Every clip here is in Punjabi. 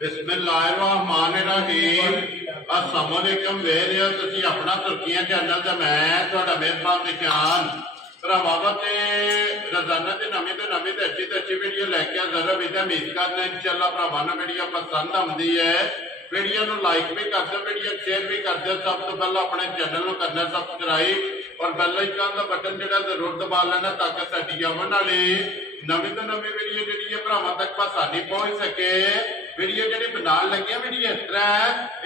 बिस्मिल्लाहिर्रहमानिर्रहीम। अस्सलाम वालेकुम। वेख रहे हो तुसीं अपना तुर्कियां चैनल ते मैं तुहाडा मेहरबान निशान भरावां ते रोजाना ते नवीं अच्छी वीडियो लैके जरा भी उम्मीद करना इंशाअल्लाह भरावां नूं वीडियो पसंद आउंदी है। वीडियो नूं लाइक भी कर दो, वीडियो शेयर भी कर दो। सब तो पहले अपने चैनल नूं करना सबसक्राइब और बेल आइकन का बटन जिहड़ा जरूर दबा लेना ताकि साडी आउण वाली नवीं तो नवीं वीडियो जिहड़ी है भरावां तक आसानी पहुंच सके। वीडियो जिहड़ी बनाउण लगे वीडियो इस तरह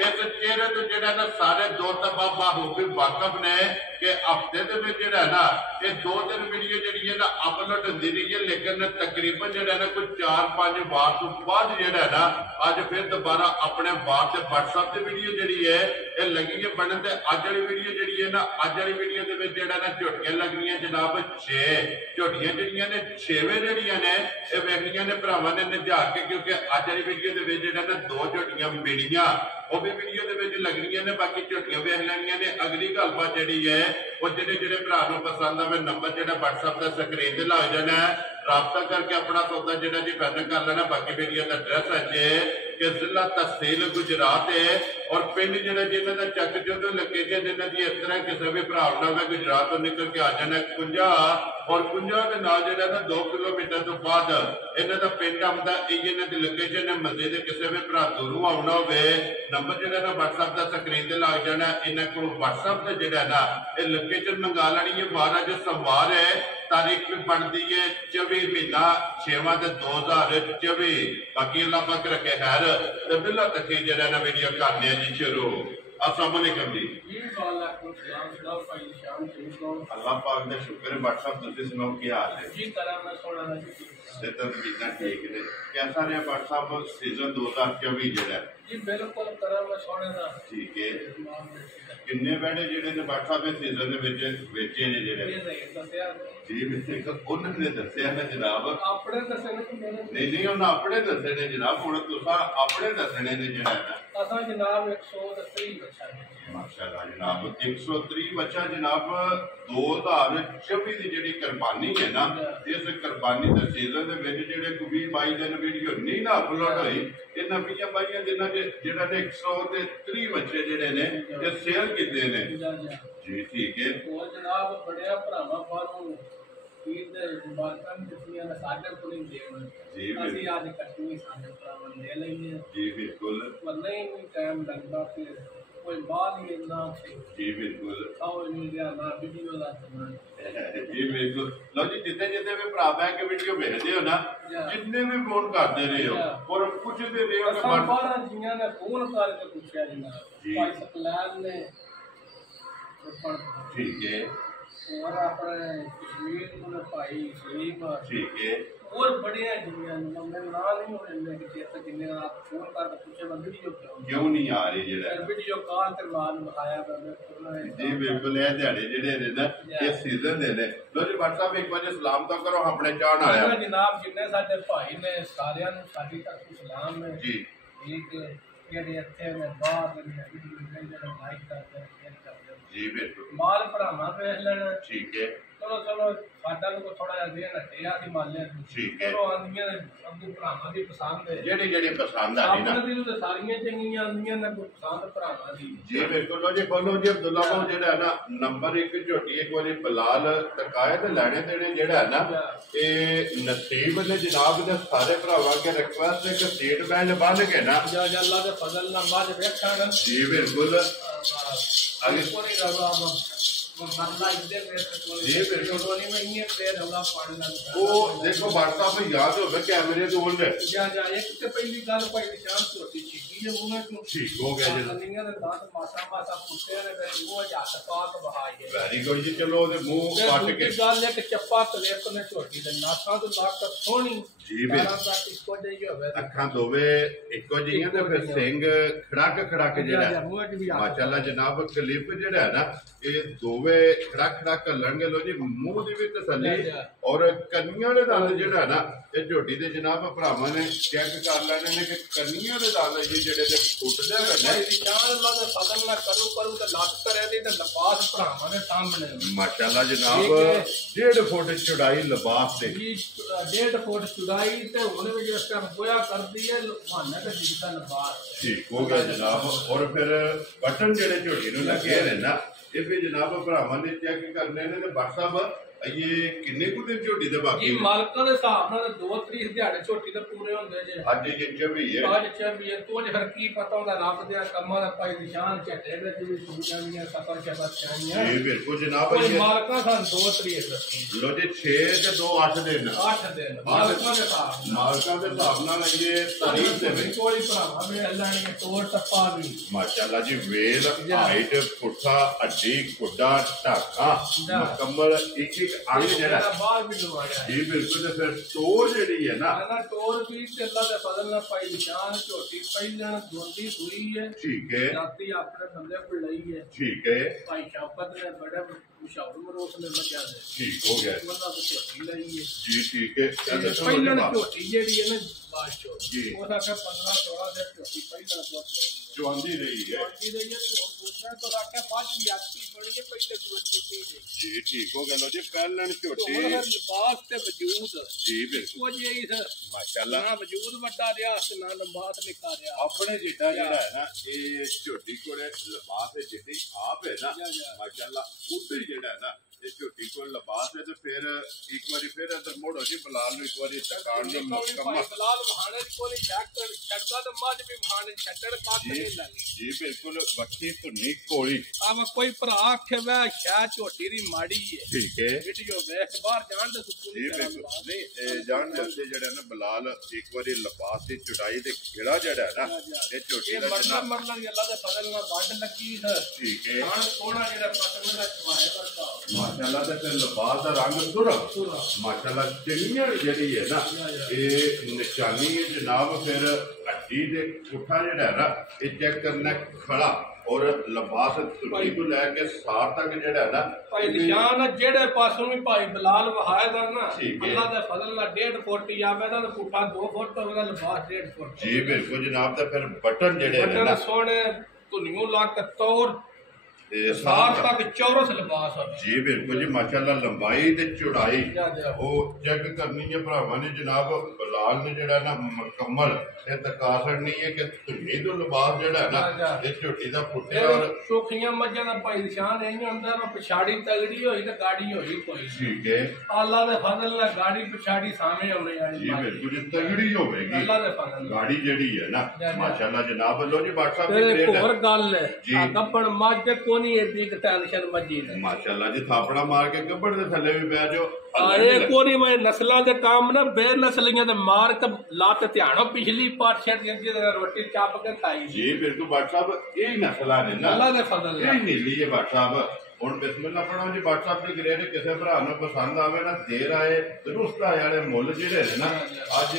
इस चेहरे तो जिहड़ा ना सारे दोस्त बाबा भी वाकफ ने कि हफ्ते दे विच जिहड़ा ना ये 2 दिन वीडियो जिहड़ी है ना अपलोड होंदी रही है, लेकिन तकरीबन जिहड़ा ना कोई 4-5 बार तो बाद जिहड़ा ना अज फिर दोबारा अपने बार से व्हाट्सएप से वीडियो जिहड़ी है ये लगी है बनन। ते अज वाली वीडियो जिहड़ी है ना अज वाली वीडियो दे विच जिहड़ा ना झोटियां लगनियां जनाब 6 झोटियां जिहड़ियां ने 6वें जिहड़ियां ने ये वेखनियां ने भरावां ने निजा के, क्योंकि अज वाली वीडियो दे विच जिहड़ा ना 2 झोटियां मिलियां वो भी वीडियो दे विच लगनियां ने, बाकी झोटियां वेख लैणियां ने। अगली गलबात जिहड़ी है वो जिहड़े भरा नूं पसंद आवे नंबर जिहड़ा व्हाट्सएप दा स्क्रीन ते लग जाना है, राबता करके अपना सौदा जिहड़ा जी डन कर लेना। बाकी वीडियो का एड्रैस है कि जिला तहसील गुजरात है और पिंड जिहड़ा जिन्हां दा चक जो लोकेशन जिन्हां दी इस तरह किसी भी भरा होवे गुजरात तो निकल के आ जाना कुंजा और कुंजा के नाल जिहड़ा ना 2 किलोमीटर तो बाद इन्हां दा पिंड आउंदा। इन्हां दी लोकेशन है मस्जिद किसी भी भरा दूरों आउणा होवे नंबर जिहड़ा ना व्हाट्सएप दा स्क्रीन ते लग जाना। इन्हां कोल व्हाट्सएप ते जिहड़ा ना ये लोकेशन मंगा लैनी है। 12 जो सोमवार है, तारीख भी बनती है 24 महीना 6वां 2024। बाकी अल्लाह पाक रखे खैर ते बिल्ला तक जिहड़ा ना वीडियो करने जी शुरू। अस्सलाम वालेकुम जी। अल्लाह पाक दा शुक्र है। व्हाट्सएप तुसीं सुनाओ की हाल है जी? सेहत कितना ठीक ने? कैसा रहा व्हाट्सएप सीजन 2024 जिहड़ा जी? बिल्कुल करम सोने दा ठीक है। किन्ने बैठे जिहड़े ने व्हाट्सएप सीजन दे विच वेचे ने जिहड़े जी उन्होंने दसिया ना जनाब अपने दसे नहीं उन्हें अपने दसे ने जनाब। हुण तुसां अपने दसने ने जिहड़ा ना असां जनाब 130 बच्चा माशाअल्लाह जनाब 130 बच्चा जनाब 2024 दी जिहड़ी कुर्बानी है ना इस कुर्बानी दे सीजन दे विच जिहड़े 20-22 दिन वीडियो नहीं ना अपलोड होई इन्हां 20-22 दिनां च जिहड़ा 130 बच्चे जिहड़े ने ये सेल कीते ने जी ठीक है। और जनाब बड़े भरावां बाहरों ईद दे मुबारकां दित्तियां ने साडे कोल ही देण जी ਅਸੀਂ ਅੱਜ ਕੱਟੂਈ ਸਾਡੇ ਭਰਾਵਾਂ ਨੂੰ ਦੇ ਲਈਏ जी बिल्कुल वरना ही नहीं टाइम लगदा कि कोई बात ही ना जी बिल्कुल आओ नहीं दिया ना वीडियो दा जी बिल्कुल। लो जी जितने जितने भी भरा बैठ के वीडियो भेजदे हो ना जितने भी फोन करते रहे हो और पूछते रहे हो कि 12 जियां ने फोन करके पूछया जी भाई सकलैन ने ठीक है और अपने कश्मीर को भाई सलीम ठीक है और बड़े दुनिया में ना नहीं होने कि चेता किन्ने आप फोन करके पूछे मैं वीडियो क्यों नहीं आ रही जेड़ा वीडियो कॉल ते मान दिखाया जी बिल्कुल ये दिहाड़े जेड़े ने ना इस सीजन दे ने। लो जी व्हाट्सएप एक बार सलाम तो करो अपने चाहण वाले जनाब जिन्ने साडे भाई ने सारियां नु साडी तरफ सलाम है जी ठीक जेड़े अच्छे ने बाहर ने वीडियो लाइक करते हैं जी बिल्कुल माल भराना वेख लेना ठीक है। चलो चलो साडा को थोड़ा जिहा देन हटिया सी माले ठीक है। चलो आंदियां सब भराना दी पसंद है जेड़ी जेड़ी पसंद आ रही ना अपने दिल ते सारियां चंगियां आंदियां ने पसंद भराना दी जी बिल्कुल। लो जी बोलो जी अब्दुल्ला को जेड़ा है ना नंबर 1 झोटी एक बारी बिलाल तकाए ते लेने देने जेड़ा है ना ए नसीब ने जनाब दे सारे भरावां के रिक्वेस्ट है कि सीट बैंड बन के ना अल्लाह दे फजल नाल बाज वेखण जी बिल्कुल आगे कोई रवा जी बिल्कुल वो देखो व्हाट्सएप में याद हो कैमरे तो बोल रहे एक तो पहली गल भाई निशान छोटी छिकी है मुंह में ठीक हो गया जी दंदियां दे दांत मासा मासा फुटे ने वो हथ पाक बहाई है वेरी गुड जी। चलो ओदे मुंह काट के गल एक चप्पा क्लिप ने छोटी दे नासा तो लाक सोहनी जी बिल्कुल इसको दे होवे अखां दोवे इको जिहियां ते फिर सिंग खड़क खड़क जेड़ा माशाल्लाह जनाब क्लिप जेड़ा है ना ये दोवे खड़क खड़क लंगे। लो जी मुंह दी भी तसल्ली और कन्नियां दे दंद जेड़ा है ना ये झोटी दे जनाब भरावां ने चेक कर लेने ने कि कन्नियां दे दंद ये जेड़े ने टुटदे है ना जान अल्लाह दे फजल ना करो ते लत करे ते लिबास भरावां दे सामने माशाल्लाह जनाब 1.5 फुट चौड़ाई लिबास दे 1.5 फुट चौड़ाई जुलाई ते होने में जिस टाइम गोया कर दी है माने ते दिखता लबास ठीक हो गया जनाब। और फिर बटन जेडे झोटी नूं लगे ने ना ये भी जनाब भरावां ने चेक करने ने ते बट साहब ये किन्ने कु दिन झोटी दे बाकी जी मालकां दे हिसाब नाल 2-3 दिहाड़े झोटी दे पूरे होंदे जे अज ये भी है आज भी है तो फिर की पता होंदा रब दे कम्मां दा भाई निशान झटे दे भी सूझां दी सफर शबत चाहिए जी बिल्कुल जनाब। कोई मालकां सन 2-3 दस्सी लो जी 6 ते 2 8 दिन 8 दिन मालकां दे हिसाब नाल ये तारीख दे में कोई भरावां में अल्लाह ने तोड़ टप्पा भी माशाअल्लाह जी वेल हाइट पुट्ठा हड्डी कुड्डा ढाका मुकम्मल एक एक अंग जेड़ा बाहर भी लवाया जी बिल्कुल। फिर टोर जेडी है ना टोर भी अल्लाह दे फजल नाल पाई निशान झोटी पहले दोंदी हुई है ठीक है राती अपने बंदे को लई है ठीक है भाई शौकत ने बड़े मशहूर मरोस ने मजा दे ठीक हो गया मतलब झोटी लई है जी ठीक है। पहले झोटी जेडी है ना बादशाह जी ओदा का 15-16 से झोटी पहले बहुत जो आंधी रही है तो दूसरा तो राके पांच भी आती बड़ी है पहले छोटी जी ठीक हो गया। लो जी पहलन झोटी लिबास ते वजूद जी बिल्कुल वो यही सर माशाअल्लाह ना वजूद बड़ा रहा ते ना लिबास निका रहा अपने जिड्डा जेड़ा है ना ये झोटी कोले लिबास है जिड्डी आप है ना माशाअल्लाह उधर जेड़ा है ना ये झोटी को लिबास है तो फिर एक बारी फिर अंदर मोड़ो जी बलाल एक बारी तकान दी मुकम्मल बलाल महाने को छड़दा तो मज भी महाने छड़न काट नहीं लगी जी बिल्कुल वक्की तो नी कोई अब कोई भरा आखे वे शायद झोटी दी माड़ी है ठीक है वीडियो देख बाहर जान दे तू जी बिल्कुल नहीं जान दे जेड़ा ना बलाल एक बारी लिबास दी चढ़ाई ते घेड़ा जेड़ा है ना ये झोटी दा मरना अल्लाह दे फजल नाल बाड लगी है ठीक है हां थोड़ा जेड़ा पतन दा छवाए वर्गा माशाअल्लाह ते लिबास दा रंग सुरा माशाअल्लाह चंगियां जेड़ी है ना ये निशानी है जनाब। फिर हड्डी दे पुट्ठा जेड़ा है ना ये चेक करना खड़ा और लिबास तुर्की को लेके सार तक जेड़ा है ना भाई निशान जेड़े पासों भी भाई बिलाल वहाएगा ना अल्लाह दे फजल नाल 1.5 फुट आवेगा तो पुट्ठा 2 फुट होवेगा लिबास 1.5 फुट जी बिल्कुल जनाब। ते फिर बटन जेड़े है ना सोने धुनियों ला के तौर सार तक चौरस लिबास है जी बिल्कुल जी माशाअल्लाह। लंबाई ते चौड़ाई वो चेक करनी है भरावां ने जनाब। बलाल ने जेड़ा ना मुकम्मल ये तकासर नहीं है कि धुनी तो लिबास जेड़ा है ना ये झोटी दा फुटे और सुखियां मज्जां दा भाई निशान नहीं होंदा पिछाड़ी तगड़ी होई ते गाड़ी होई कोई ठीक है अल्लाह दे फजल नाल गाड़ी पिछाड़ी सामने आउने वाली जी बिल्कुल जी तगड़ी होवेगी अल्लाह दे फजल गाड़ी जेड़ी है ना माशाअल्लाह जनाब। लो जी व्हाट्सएप पे एक और गल है आ गप्पण मज्ज कोनी एडी टेंशन मज्जी ने माशाअल्लाह जी थापड़ा मार के गब्बड़ दे थल्ले भी बैठ जाओ अरे कोनी मैं नस्लां दे काम ना बेनस्लियां दे मार के लात ध्यानो पिछली पातशाह दी रोटी चाप के खाई जी बिल्कुल व्हाट्सएप यही नस्लां ने ना अल्लाह दे फजल यही नीली है व्हाट्सएप। ਹੁਣ ਬਿਸਮਿਲ੍ਲਾ ਪੜੋ ਜੀ WhatsApp ਦੀ ਗ੍ਰੇਡ ਕਿਸੇ ਭਰਾ ਨੂੰ ਪਸੰਦ ਆਵੇ ਨਾ ਦੇਰ ਆਏ ਦਰੁਸਤ ਆਏ ਵਾਲੇ ਮੁੱਲ ਜਿਹੜੇ ਨੇ ਨਾ ਅੱਜ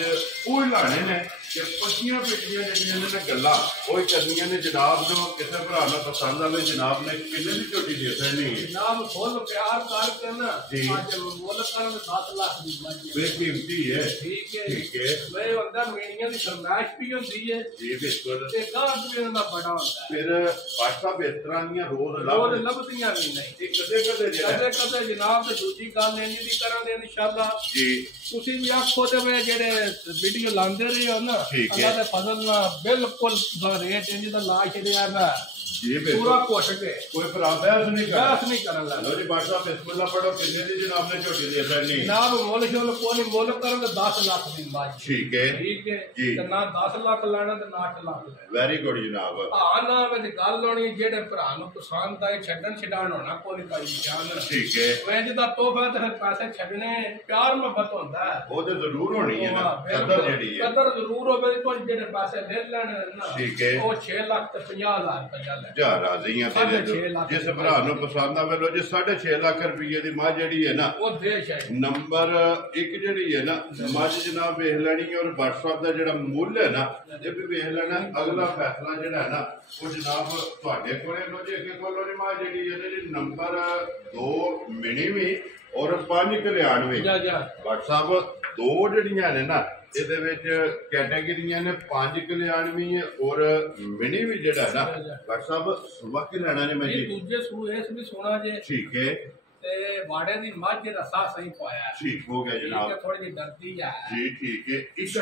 ਉਹ ਲਾਣੇ ਨੇ ਕਿ ਪੱਕੀਆਂ ਪਿੱਟੀਆਂ ਜਿਹੜੀਆਂ ਨੇ ਗੱਲਾਂ ਉਹ ਕਰਨੀਆਂ ਨੇ ਜਨਾਬ ਨੂੰ ਕਿਸੇ ਭਰਾ ਨੂੰ ਪਸੰਦ ਆਵੇ ਜਨਾਬ ਨੇ ਕਿੰਨੇ ਦੀ ਝੋਟੀ ਦੇ ਦੇਣੀ ਹੈ ਜਨਾਬ ਫੁੱਲ ਪਿਆਰ ਕਰਕੇ ਨਾ ਅੱਜ ਮੁੱਲ ਕਰਨ 7 ਲੱਖ ਦੀ ਮੱਝ ਬੇਕੀਮਤੀ ਹੈ ਠੀਕ ਹੈ ਠੀਕ ਹੈ ਮੈਂ ਹੁੰਦਾ ਮੀਣੀਆਂ ਦੀ ਫਰਮਾਇਸ਼ ਵੀ ਹੁੰਦੀ ਹੈ ਜੀ ਬਿਲਕੁਲ ਤੇ ਗਾਹਕ ਵੀ ਉਹਨਾਂ ਦਾ ਬੜਾ ਹੁੰਦਾ ਫਿਰ WhatsApp ਇਸ ਤਰ੍ਹਾਂ ਦੀਆਂ ਰੋਜ਼ ਲੱਭਦੀਆਂ ਨਹੀਂ ਇਹ ਕਦੇ ਕਦੇ ਜਨਾਬ ਤੇ ਦੂਜੀ ਗੱਲ ਇੰਨੀ ਦੀ ਕਰਾਂਗੇ ਇਨਸ਼ਾਅੱਲਾ ਜੀ ਤੁਸੀਂ ਵੀ ਆਖੋ ਤੇ ਮੈਂ ਜਿਹੜੇ ਵੀਡੀਓ ਲਾਉਂਦੇ ਰਹੇ ਹੋ ਨਾ ਅੱਲਾਹ ਦੇ ਫਜ਼ਲ ਨਾਲ ਬਿਲਕੁਲ ਰੇਟ ਇੰਨੀ ਦਾ ਲਾ ਛੜਿਆ ਨਾ जी पूरा कोट के कोई बहस नहीं करन लगा। लो जी बादशाह बिस्मिल्लाह पढ़ो कितने दी जनाब ने झोटी दे देनी जनाब मोल शोल कोनी मोल करन ते 10 लाख दी बात ठीक है जी ते ना 10 लाख लाना ते ना 8 लाख वेरी गुड जनाब। हां ना वे गल होनी जेड़े भरा नु पसंद आए छड्डन छडान होना कोनी भाई जान ठीक है वेंज दा तोहफा ते फिर पैसे छड्डने प्यार मोहब्बत होंदा है वो ते जरूर होनी है ना कदर जेड़ी है कदर जरूर होवे तो जेड़े पैसे ले लेने ना ठीक है वो 6 लाख ते 50,000 रुपया जा राजियां जिस भरा पसंद आवे लो जी 6.5 लाख रुपये की मझ जी है ना नंबर 1 जी है ना मझ जनाब वेख लैनी और WhatsApp का जो मुल है ना ये भी वेख लेना अगला फैसला जो है ना वो जनाब थोड़े को लो जी अगे खोलो जी मझ जी है नंबर 2 मिनीवी और 5 कल्याणवी WhatsApp 2 जड़ियां ने ना कैटेगरियां ने 5 कल्याणवी और मिनी भी जड़ा है ना WhatsApp सुबह के लेना ने मैं जी दूजे सू इस भी सोना जे ठीक है ਤੇ ਵਾੜੇ ਦੀ ਮੱਝ ਰਸਾ ਸਹੀ ਪਾਇਆ ਠੀਕ ਹੋ ਗਿਆ ਜਨਾਬ ਥੋੜੀ ਜਿਹੀ ਡਰਦੀ ਹੈ ਜੀ ਠੀਕ ਹੈ ਇਸ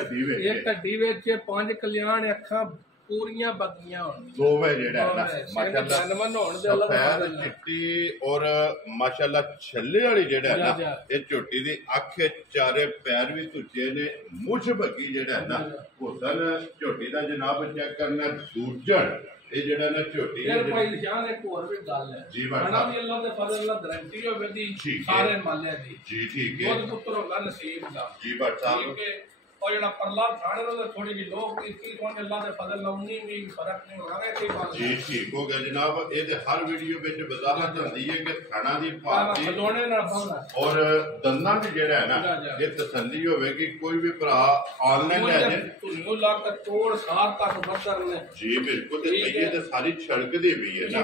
ਢੱਡੀ ਵਿੱਚ 5 ਕਲਿਆਣ ਅੱਖਾਂ ਪੂਰੀਆਂ ਬੱਗੀਆਂ ਹੋਣ ਦੋਵੇਂ ਜਿਹੜਾ ਹੈ ਨਾ ਮਾਸ਼ਾਅੱਲਾ ਜਨਮਨ ਹੋਣ ਦੇ ਅੱਲਾਹ ਦਾ ਚਿੱਟੀ ਔਰ ਮਾਸ਼ਾਅੱਲਾ ਛੱਲੇ ਵਾਲੀ ਜਿਹੜਾ ਹੈ ਨਾ ਇਹ ਝੋਟੀ ਦੀ ਅੱਖ ਚਾਰੇ ਪੈਰ ਵੀ ਧੁੱਚੇ ਨੇ ਮੁੱਛ ਬੱਗੀ ਜਿਹੜਾ ਹੈ ਨਾ ਹੁਸਨ ਝੋਟੀ ਦਾ ਜਨਾਬ ਚੈੱਕ ਕਰਨਾ ਦੂਜਣ ਇਹ ਜਿਹੜਾ ਨਾ ਝੋਟੀ ਹੈ ਭਾਈ ਨਿਸ਼ਾਨ ਇੱਕ ਹੋਰ ਵੀ ਗੱਲ ਹੈ ਜੀ ਬਾਬਾ ਵੀ ਅੱਲਾਹ ਦੇ ਫਜ਼ਲ ਨਾਲ ਗਰੰਟੀ ਹੋਵੇ ਦੀ ਸਾਰੇ ਮਾਲਿਆਂ ਦੀ ਜੀ ਠੀਕ ਹੈ ਬਹੁਤ ਪੁੱਤਰ ਹੋਗਾ ਨਸੀਬ ਦਾ ਜੀ ਬਾਬਾ ਸਾਹਿਬ और जो परला थाने वाले थोड़ी जी लोग इसकी कौन अल्लाह ने फजल लाउनी भी फर्क नहीं होगा कोई बात जी ठीक हो गया जनाब ये ते हर वीडियो ਵਿੱਚ ਵਜ਼ਾਹਤ ਹੁੰਦੀ ਹੈ ਕਿ ਖਾਣਾ ਦੀ ਭਾਤੀ ਖਲੋਣੇ ਨਾਲ ਬੰਦਾ ਔਰ ਦੰਦਾਂ ਦੀ ਜਿਹੜਾ ਹੈ ਨਾ ਇਹ ਤਸੱਲੀ ਹੋਵੇਗੀ ਕੋਈ ਵੀ ਭਰਾ ਆਨਲਾਈਨ ਲੈ ਜੇ ਤੁਹਾਨੂੰ ਲੱਗ ਤੋੜ ਸਾਰ ਤੱਕ ਬੰਦਰ ਨੇ ਜੀ ਬਿਲਕੁਲ ਤੇ ਇਹ ਤੇ ਸਾਰੀ ਛੜਕਦੀ ਵੀ ਹੈ ਨਾ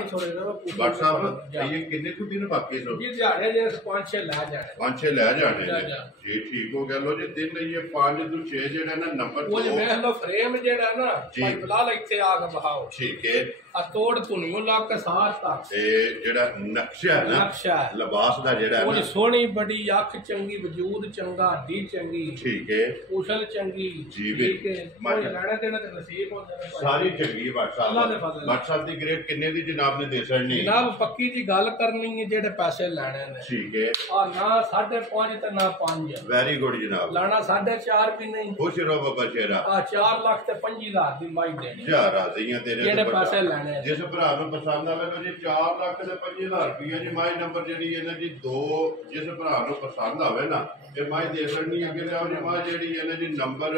WhatsApp ਇਹ ਕਿੰਨੇ ਕੁ ਦਿਨ ਬਾਕੀ ਸੋ ਜੀ ਦਿਹਾੜੇ ਜੇ 5-6 ਲੈ ਜਾਣੇ 5-6 ਲੈ ਜਾਣੇ ਜੀ ਠੀਕ ਹੋ ਗਿਆ ਲੋ ਜੀ ਦਿਨ ਨਹੀਂ 5 ਤੋਂ 6 ਜਿਹੜਾ ਨਾ ਨੰਬਰ ਉਹ ਵੇਖ ਲਓ ਫਰੇਮ ਜਿਹੜਾ ਨਾ ਭਾਈ ਬਲਾਲ ਇੱਥੇ ਆ ਕੇ ਬਹਾਓ ਠੀਕ ਹੈ ਆ ਤੋੜ ਧੁਨੀਓ ਲੱਗ ਕੇ ਸਾਰ ਤੱਕ ਤੇ ਜਿਹੜਾ ਨਕਸ਼ਾ ਹੈ ਨਾ ਲਿਬਾਸ ਦਾ ਜਿਹੜਾ ਉਹ ਸੋਹਣੀ ਬੜੀ ਅੱਖ ਚੰਗੀ ਵਜੂਦ ਚੰਗਾ ਹੱਡੀ ਚੰਗੀ ਠੀਕ ਹੈ ਉਸਲ ਚੰਗੀ ਜੀ ਠੀਕ ਹੈ ਕੋਈ ਲੈਣਾ ਦੇਣਾ ਤੇ ਨਸੀਬ ਹੁੰਦਾ ਹੈ ਸਾਰੀ ਚੰਗੀ ਹੈ WhatsApp ਦੀ ਗ੍ਰੇਡ ਕਿੰਨੇ ਦੀ ਜਨਾਬ ਨੇ ਦੇ ਛੜਨੀ ਜਨਾਬ ਪੱਕੀ ਦੀ ਗੱਲ ਕਰਨੀ ਹੈ ਜਿਹੜੇ ਪੈਸੇ ਲੈਣੇ ਨੇ ਠੀਕ ਹੈ ਆ ਨਾ 5.5 ਤੇ ਨਾ 5 ਵੈਰੀ ਗੁੱਡ ਜਨਾਬ ਲਾਣਾ 4.5 ਵੀ ਨਹੀਂ ਖੁਸ਼ ਰਹੋ ਬਾਬਾ ਸ਼ੇਰਾ ਆ 4 ਲੱਖ ਤੇ 25,000 ਦੀ ਮਾਈ ਦੇਣੀ ਜਾ ਰਾਜ਼ੀਆਂ ਤੇਰੇ ਜਿਹੜੇ ਪੈਸੇ ਲੈਣੇ ਜਿਸ ਭਰਾ ਨੂੰ ਪਸੰਦ ਆਵੇ ਜੀ 4 ਲੱਖ ਤੇ 25,000 ਰੁਪਇਆ ਜੀ ਮਾਈ ਨੰਬਰ ਜਿਹੜੀ ਹੈ ਨਾ ਜੀ 2 ਜਿਸ ਭਰਾ ਨੂੰ ਪਸੰਦ ਆਵੇ ਨਾ ਇਹ ਮਾਈ ਦੇ ਸਕਣੀ ਅੱਗੇ ਲਿਆਓ ਜੀ ਮਾਈ ਜਿਹੜੀ ਹੈ ਨਾ ਜੀ ਨੰਬਰ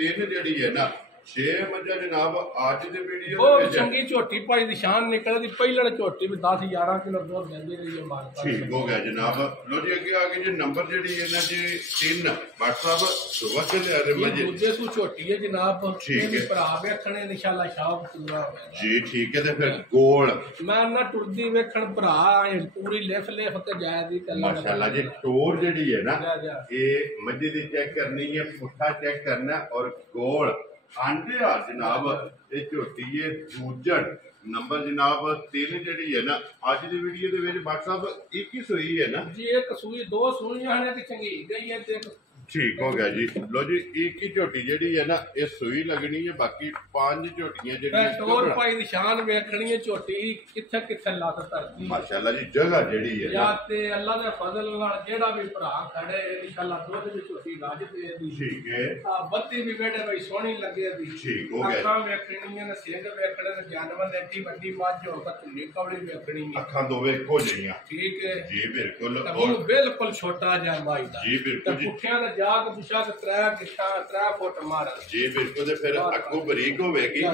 3 ਜਿਹੜੀ ਹੈ ਨਾ 6 ਮੱਝਾਂ ਜਨਾਬ ਅੱਜ ਦੀ ਵੀਡੀਓ ਉਹ ਚੰਗੀ ਝੋਟੀ ਭਾਈ ਦੀ ਸ਼ਾਨ ਨਿਕਲਦੀ ਪਹਿਲਣ ਝੋਟੀ ਵੀ 10-11 ਕਿਲੋ ਦੁੱਧ ਦਿੰਦੀ ਰਹੀ ਹੈ ਮਾਲ ਠੀਕ ਹੋ ਗਿਆ ਜਨਾਬ ਲੋ ਜੀ ਅੱਗੇ ਆ ਗਈ ਜੀ ਨੰਬਰ ਜਿਹੜੀ ਹੈ ਨਾ ਜੀ 3 WhatsApp ਸੁਬਹ ਤੇ ਲੈ ਰਹੇ ਮੱਝੇ ਦੂਜੇ ਸੂ ਝੋਟੀ ਹੈ ਜਨਾਬ ਇਹ ਭਰਾ ਵੇਖਣੇ ਇਨਸ਼ਾਅੱਲਾ ਸ਼ੌਕ ਪੂਰਾ ਹੋਵੇਗਾ ਜੀ ਠੀਕ ਹੈ ਤੇ ਫਿਰ ਗੋਲ ਮੈਂ ਨਾ ਟੁਰਦੀ ਵੇਖਣ ਭਰਾ ਪੂਰੀ ਲਿਫ ਤੇ ਜਾਇਦੀ ਤੇ ਮਾਸ਼ਾਅੱਲਾ ਜੀ ਟੋਰ ਜਿਹੜੀ ਹੈ ਨਾ ਇਹ ਮੱਝੇ ਦੀ ਚੈੱਕ ਕਰਨੀ ਹੈ ਪੁੱਠਾ ਚੈੱਕ ਕਰਨਾ ਔਰ ਗੋਲ ਆਂਡੇ ਆ ਜਨਾਬ ਇਹ ਝੋਟੀ ਹੈ ਦੂਜਣ ਨੰਬਰ ਜਨਾਬ 3 ਜਿਹੜੀ ਹੈ ਨਾ ਅੱਜ ਦੀ ਵੀਡੀਓ ਦੇ ਵਿੱਚ WhatsApp ਇੱਕ ਹੀ ਸੂਈ ਹੈ ਨਾ ਜੀ ਇੱਕ ਸੂਈ 2 ਸੂਈਆਂ ਨੇ ਤੇ ਚੰਗੀ ਗਈ ਹੈ ਤੇ ਠੀਕ ਹੋ ਗਿਆ ਜੀ ਲੋ ਜੀ ਇੱਕ ਹੀ ਝੋਟੀ ਜਿਹੜੀ ਹੈ ਨਾ ਇਹ ਸੂਈ ਲੱਗਣੀ ਹੈ ਬਾਕੀ 5 ਝੋਟੀਆਂ ਜਿਹੜੀਆਂ ਟੋਰ ਭਾਈ ਨਿਸ਼ਾਨ ਵੇਖਣੀ ਹੈ ਝੋਟੀ ਕਿੱਥੇ ਕਿੱਥੇ ਲੱਤ ਧਰਦੀ ਮਾਸ਼ਾਅੱਲਾ ਜੀ ਜਗ੍ਹਾ ਜਿਹੜੀ ਹੈ ਜਾਂ ਤੇ ਅੱਲਾ ਦੇ ਫਜ਼ਲ ਨਾਲ ਜਿਹੜਾ ਵੀ ਭਰਾ ਖੜੇ ਇਨਸ਼ਾਅੱਲਾ ਦੁੱਧ ਦੀ ਝੋਟੀ ਰੱਜ ਤੇ ਦੀ ਠੀਕ ਹੈ ਆ ਬੱਤੀ ਵੀ ਬੇਟੇ ਭਾਈ ਸੋਹਣੀ ਲੱਗੇ ਦੀ ਠੀਕ ਹੋ ਗਿਆ ਅੱਖਾਂ ਵੇਖਣੀਆਂ ਨੇ ਸਿੰਘ ਵੇਖਣੇ ਨੇ ਜਾਨਵਰ ਦੇ ਏਡੀ ਵੱਡੀ ਮੱਝ ਹੋ ਤਾਂ ਧੁੰਨੀ ਕਵੜੀ ਵੇਖਣੀ ਹੈ ਅੱਖਾਂ ਦੋਵੇਂ ਇੱਕੋ ਜਿਹੀਆਂ ਠੀਕ ਹੈ ਜੀ ਬਿਲਕੁਲ ਉਹ ਬਿਲਕੁਲ ਛੋਟਾ ਜਿਹਾ ਮਾਈ ਦਾ ਜੀ ਬਿਲਕੁਲ ਜੀ ਪੁੱਠਿਆਂ ਦਾ ਜਾ ਕੇ ਪੁੱਛਾ ਕਿ 3 ਫੁੱਟ ਮਾਰ ਜੀ ਬਿਲਕੁਲ ਤੇ ਫਿਰ ਅੱਗੋਂ ਬਰੀਕ ਹੋਵੇਗੀ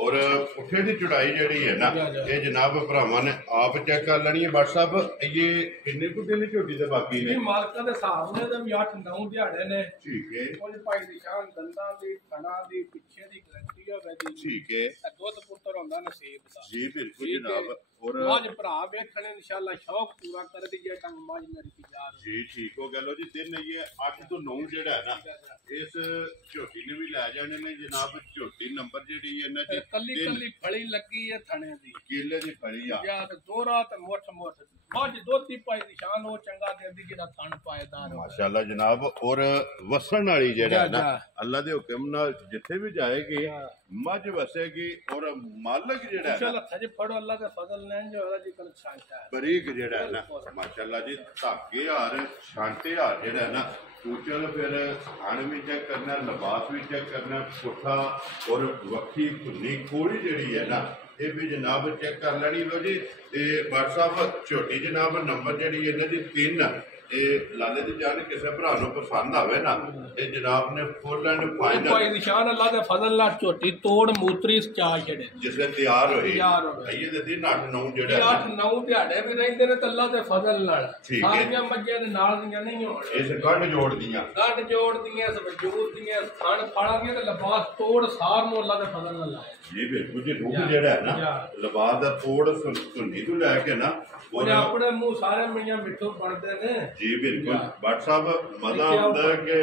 ਔਰ ਪੁੱਠੇ ਦੀ ਚੜਾਈ ਜਿਹੜੀ ਹੈ ਨਾ ਇਹ ਜਨਾਬ ਭਰਾਵਾਂ ਨੇ ਆਪ ਚੈੱਕ ਕਰ ਲੈਣੀ ਹੈ WhatsApp ਇਹ ਕਿੰਨੇ ਕੁ ਦਿਨ ਝੋਟੀ ਦੇ ਬਾਕੀ ਨੇ ਮਾਲਕਾਂ ਦੇ ਹਿਸਾਬ ਨੇ ਤੇ ਵੀ 8-9 ਦਿਹਾੜੇ ਨੇ ਠੀਕ ਹੈ ਕੁਝ ਭਾਈ ਦੀ ਸ਼ਾਨ ਦੰਦਾਂ ਦੀ ਥਣਾ ਦੀ ਪਿੱਛੇ ਦੀ ਗਰੰਟੀ ਹੋਵੇ ਦੀ ਠੀਕ ਹੈ ਦੁੱਧ ਪੁੱਤਰ ਹੁੰਦਾ ਨਸੀਬ ਦਾ ਜੀ ਬਿਲਕੁਲ ਜਨਾਬ ਔਰ ਮਾਝ ਭਰਾ ਵੇਖਣੇ ਇਨਸ਼ਾਅੱਲਾ ਸ਼ੌਕ ਪੂਰਾ ਕਰ ਦਈਏ ਤਾਂ ਮਾਝ ਮੇਰੀ ਤਿਆਰ ਜੀ ਠੀਕ ਹੋ ਗਿਆ ਲੋ ਜੀ ਦਿਨ ਇਹ 8 ਤੋਂ 9 ਜਿਹੜਾ ਹੈ ਨਾ ਇਸ ਝੋਟੀ ਨੇ ਵੀ ਲੈ ਜਾਣੇ ਨੇ ਜਨਾਬ ਝੋਟੀ ਨੰਬਰ ਜਿਹੜੀ ਹੈ ਨਾ ਜੀ ਕੱਲੀ ਫਲੀ ਲੱਗੀ ਹੈ ਥਣੇ ਦੀ ਕੇਲੇ ਦੀ ਫਲੀ ਆ ਜਾਂ ਦੋ ਰਾਤ ਮੁੱਠ ਮੱਝ ਦੋਤੀ ਪਾਈ ਨਿਸ਼ਾਨ ਉਹ ਚੰਗਾ ਦਿੰਦੀ ਜਿਹੜਾ ਥਣ ਪਾਇਦਾਰ ਮਾਸ਼ਾਅੱਲਾ ਜਨਾਬ ਔਰ ਵਸਣ ਵਾਲੀ ਜਿਹੜਾ ਨਾ ਅੱਲਾ ਦੇ ਹੁਕਮ ਨਾਲ ਜਿੱਥੇ ਵੀ ਜਾਏਗੀ ਮੱਝ ਵਸੇਗੀ ਔਰ ਮਾਲਕ ਜਿਹੜਾ ਇਨਸ਼ਾਅੱਲਾ ਥਜ ਫੜੋ ਅੱਲਾ ਦੇ ਫਜ਼ਲ ਲੈਣ ਜੋ ਉਹਦਾ ਜੀ ਕਲ ਛਾਂਟਾ ਹੈ ਬਰੀਕ ਜਿਹੜਾ ਹੈ ਨਾ ਮਾਸ਼ਾਅੱਲਾ ਜੀ ਧਾਗੇ ਹਾਰ ਛਾਂਟੇ ਹਾਰ ਜਿਹੜਾ ਹੈ ਨਾ ਚਲ ਫਿਰ ਖਾਣ ਵੀ ਚੈੱਕ ਕਰਨਾ ਲਿਬਾਸ ਵੀ ਚੈੱਕ ਕਰਨਾ ਪੁੱਠਾ ਔਰ ਵੱਖੀ ਧੁੰਨੀ ਕੋੜੀ ਜਿਹੜੀ ਹੈ ਨਾ ਇਹ ਵੀ ਜਨਾਬ ਚੈੱਕ ਕਰ ਲੈਣੀ ਲੋ ਜੀ ਤੇ WhatsApp ਝੋਟੀ ਜਨਾਬ ਨੰਬਰ ਜਿਹੜੀ ਇਹਨਾਂ ਦੀ 3 ਇਹ ਲਾਲੇ ਦੀ ਜਾਨ ਕਿਸੇ ਭਰਾ ਨੂੰ ਪਸੰਦ ਆਵੇ ਨਾ ਇਹ ਜਨਾਬ ਨੇ ਫੁੱਲ ਐਂਡ ਫਾਈਨਲ ਕੋਈ ਨਿਸ਼ਾਨ ਅੱਲਾ ਦੇ ਫਜ਼ਲ ਨਾਲ ਝੋਟੀ ਤੋੜ ਮੂਤਰੀ ਚਾਹ ਛੜੇ ਜਿਸਲੇ ਤਿਆਰ ਹੋਈ ਇਹ ਦੇ ਦਿਨ 8-9 ਜਿਹੜਾ 8-9 ਦਿਹਾੜੇ ਵੀ ਰਹਿੰਦੇ ਨੇ ਤੇ ਅੱਲਾ ਦੇ ਫਜ਼ਲ ਨਾਲ ਸਾਰੀਆਂ ਮੱਝਾਂ ਦੇ ਨਾਲ ਦੀਆਂ ਨਹੀਂ ਹੋਣ ਇਸ ਗੱਡ ਜੋੜਦੀਆਂ ਇਸ ਵਜੂਦ ਦੀਆਂ ਥਣ ਫਾਲਾਂ ਦੀਆਂ ਤੇ ਲਿਬਾਸ ਤੋੜ ਸਾਰ ਨੂੰ ਅੱਲਾ ਦੇ ਫਜ਼ਲ ਨਾਲ ਲਾਇਆ ਜੀ ਬਿਲਕੁਲ ਜੀ ਰੂਹ ਜਿਹੜਾ ਹੈ ਨਾ ਲਿਬਾਸ ਦਾ ਤੋੜ ਧੁੰਨੀ ਤੋਂ ਲੈ ਕੇ ਨਾ ਉਹ ਆਪਣੇ ਮੂੰਹ ਸਾਰੇ ਮੀਆਂ ਮਿੱਠੂ ਬਣਦੇ ਨੇ ਜੀ ਬਿਲਕੁਲ WhatsApp ਮਜ਼ਾ ਹੁੰਦਾ ਕਿ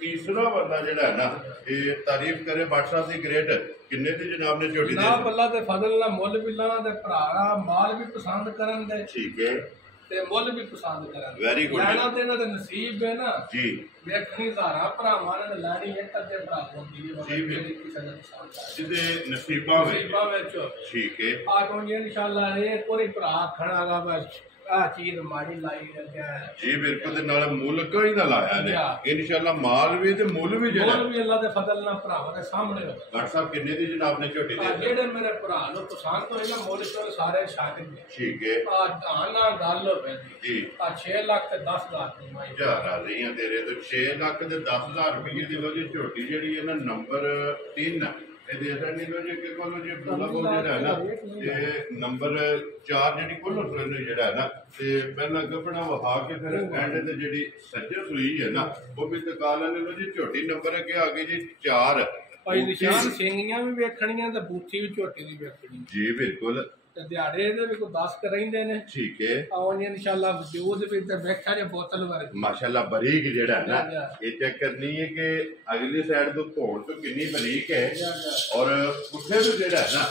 ਤੀਸਰਾ ਬੰਦਾ ਜਿਹੜਾ ਹੈ ਨਾ ਇਹ ਤਾਰੀਫ ਕਰੇ WhatsApp ਦੀ ਗ੍ਰੇਡ ਕਿੰਨੇ ਦੀ ਜਨਾਬ ਨੇ ਝੋਟੀ ਦੇ ਜਨਾਬ ਅੱਲਾ ਦੇ ਫਜ਼ਲ ਨਾਲ ਮੁੱਲ ਵੀ ਲਾਣਾ ਤੇ ਭਰਾ ਮਾਲ ਵੀ ਪਸੰਦ ਕਰਨ ਦੇ ਠੀਕ ਹੈ ਤੇ ਮੁੱਲ ਵੀ ਪਸੰਦ ਕਰਾਂਗੇ। Very good. ਲੈਣਾ ਤੇ ਇਹਨਾਂ ਦੇ ਨਸੀਬ ਹੈ ਨਾ ਜੀ, ਵੇਖਣੀ ਧਾਰਾ ਭਰਾਵਾਂ ਨੇ ਲੈਣੀ ਇੱਕ ਅੱਧੇ ਭਰਾ ਹੁੰਦੀ ਹੈ ਜੀ, ਜਿਹੜੀ ਕਿਸੇ ਦਾ ਪਸੰਦ ਆ ਜਿਹਦੇ ਨਸੀਬਾਂ ਵਿੱਚ ਠੀਕ ਹੈ। ਆ ਤੋਂ ਇਨਸ਼ਾਅੱਲਾ ਇਹ ਕੋਈ ਭਰਾ ਖੜਾਗਾ ਬਸ ਆ ਚੀਜ਼ ਮਾੜੀ ਲਾਈ ਲੱਗਿਆ ਜੀ ਬਿਲਕੁਲ। ਤੇ ਨਾਲ ਮੁੱਲ ਕੋਈ ਨਾ ਲਾਇਆ ਨੇ ਇਨਸ਼ਾਅੱਲਾ, ਮਾਲ ਵੀ ਤੇ ਮੁੱਲ ਵੀ ਜਿਹੜਾ ਮੁੱਲ ਵੀ ਅੱਲਾ ਦੇ ਫਜ਼ਲ ਨਾਲ ਭਰਾਵਾਂ ਦੇ ਸਾਹਮਣੇ ਹੋਵੇ। ਡਾਕਟਰ ਸਾਹਿਬ ਕਿੰਨੇ ਦੀ ਜਨਾਬ ਨੇ ਝੋਟੀ ਦੇ ਜਿਹੜੇ ਮੇਰੇ ਭਰਾ ਨੂੰ ਪਸੰਦ ਹੋਏ ਨਾ ਮੁੱਲ ਤੋਂ ਸਾਰੇ ਸ਼ਾਕਿਰ ਨੇ। ਠੀਕ ਹੈ। ਆ ਧਾਨਾ ਗੱਲ ਹੋਵੇ ਜੀ ਆ 6 ਲੱਖ ਤੇ 10 ਲੱਖ ਦੀ ਮਾਈ ਜਾ ਰਹੀਆਂ ਤੇਰੇ ਤੋਂ 6 ਲੱਖ ਤੇ 10,000 ਰੁਪਏ ਦੀ ਲੋ ਜੀ ਝੋਟੀ ਜਿਹੜੀ ਹੈ ਨਾ ਨੰਬਰ 3 ਇਹ ਦੇ ਸਾਡੀ ਲੋ ਜੀ ਕਿ ਕੋਲ ਜੀ ਬੋਲਾ ਬੋਲ ਜਿਹੜਾ ਹੈ ਨਾ ਇਹ ਨੰਬਰ 4 ਜਿਹੜੀ ਕੋਲ ਨੂੰ ਜਿਹੜਾ ਹੈ ਨਾ ਤੇ ਪਹਿਲਾਂ ਗੱਪਣਾ ਵਹਾ ਕੇ ਫਿਰ ਐਂਡ ਤੇ ਜਿਹੜੀ ਸੱਜੇ ਸੂਈ ਹੈ ਨਾ ਉਹ ਵੀ ਤਕਾਲ ਨੇ ਲੋ ਜੀ ਝੋਟੀ ਨੰਬਰ ਅੱਗੇ ਆ ਗਈ ਜੀ 4 ਭਾਈ ਨਿਸ਼ਾਨ ਸਿੰਘੀਆਂ ਵੀ ਵੇਖਣੀਆਂ ਤੇ ਬੂਥੀ ਵੀ ਝੋਟੀ ਦੀ ਵੇਖਣੀ ਜੀ ਬਿਲਕੁਲ। ਤੇ ਦਿਹਾੜੇ ਇਹਦੇ ਵੀ ਕੋਈ 10 ਰਹਿੰਦੇ ਨੇ। ਠੀਕ ਹੈ। ਆਉਣੀ ਇਨਸ਼ਾਅੱਲਾ ਵਜੂਦ ਵੀ ਤੇ ਵੇਖਿਆ ਜੇ ਬੋਤਲ ਵਰਗੀ ਮਾਸ਼ਾਅੱਲਾ ਬਰੀਕ ਜਿਹੜਾ ਹੈ ਨਾ ਇਹ ਚੈੱਕ ਕਰਨੀ ਹੈ ਕਿ ਅਗਲੀ ਸਾਈਡ ਤੋਂ ਧੋਣ ਤੋਂ ਕਿੰਨੀ ਬਰੀਕ ਹੈ ਔਰ ਪੁੱਠੇ ਤੋਂ ਜਿਹੜਾ ਹੈ ਨਾ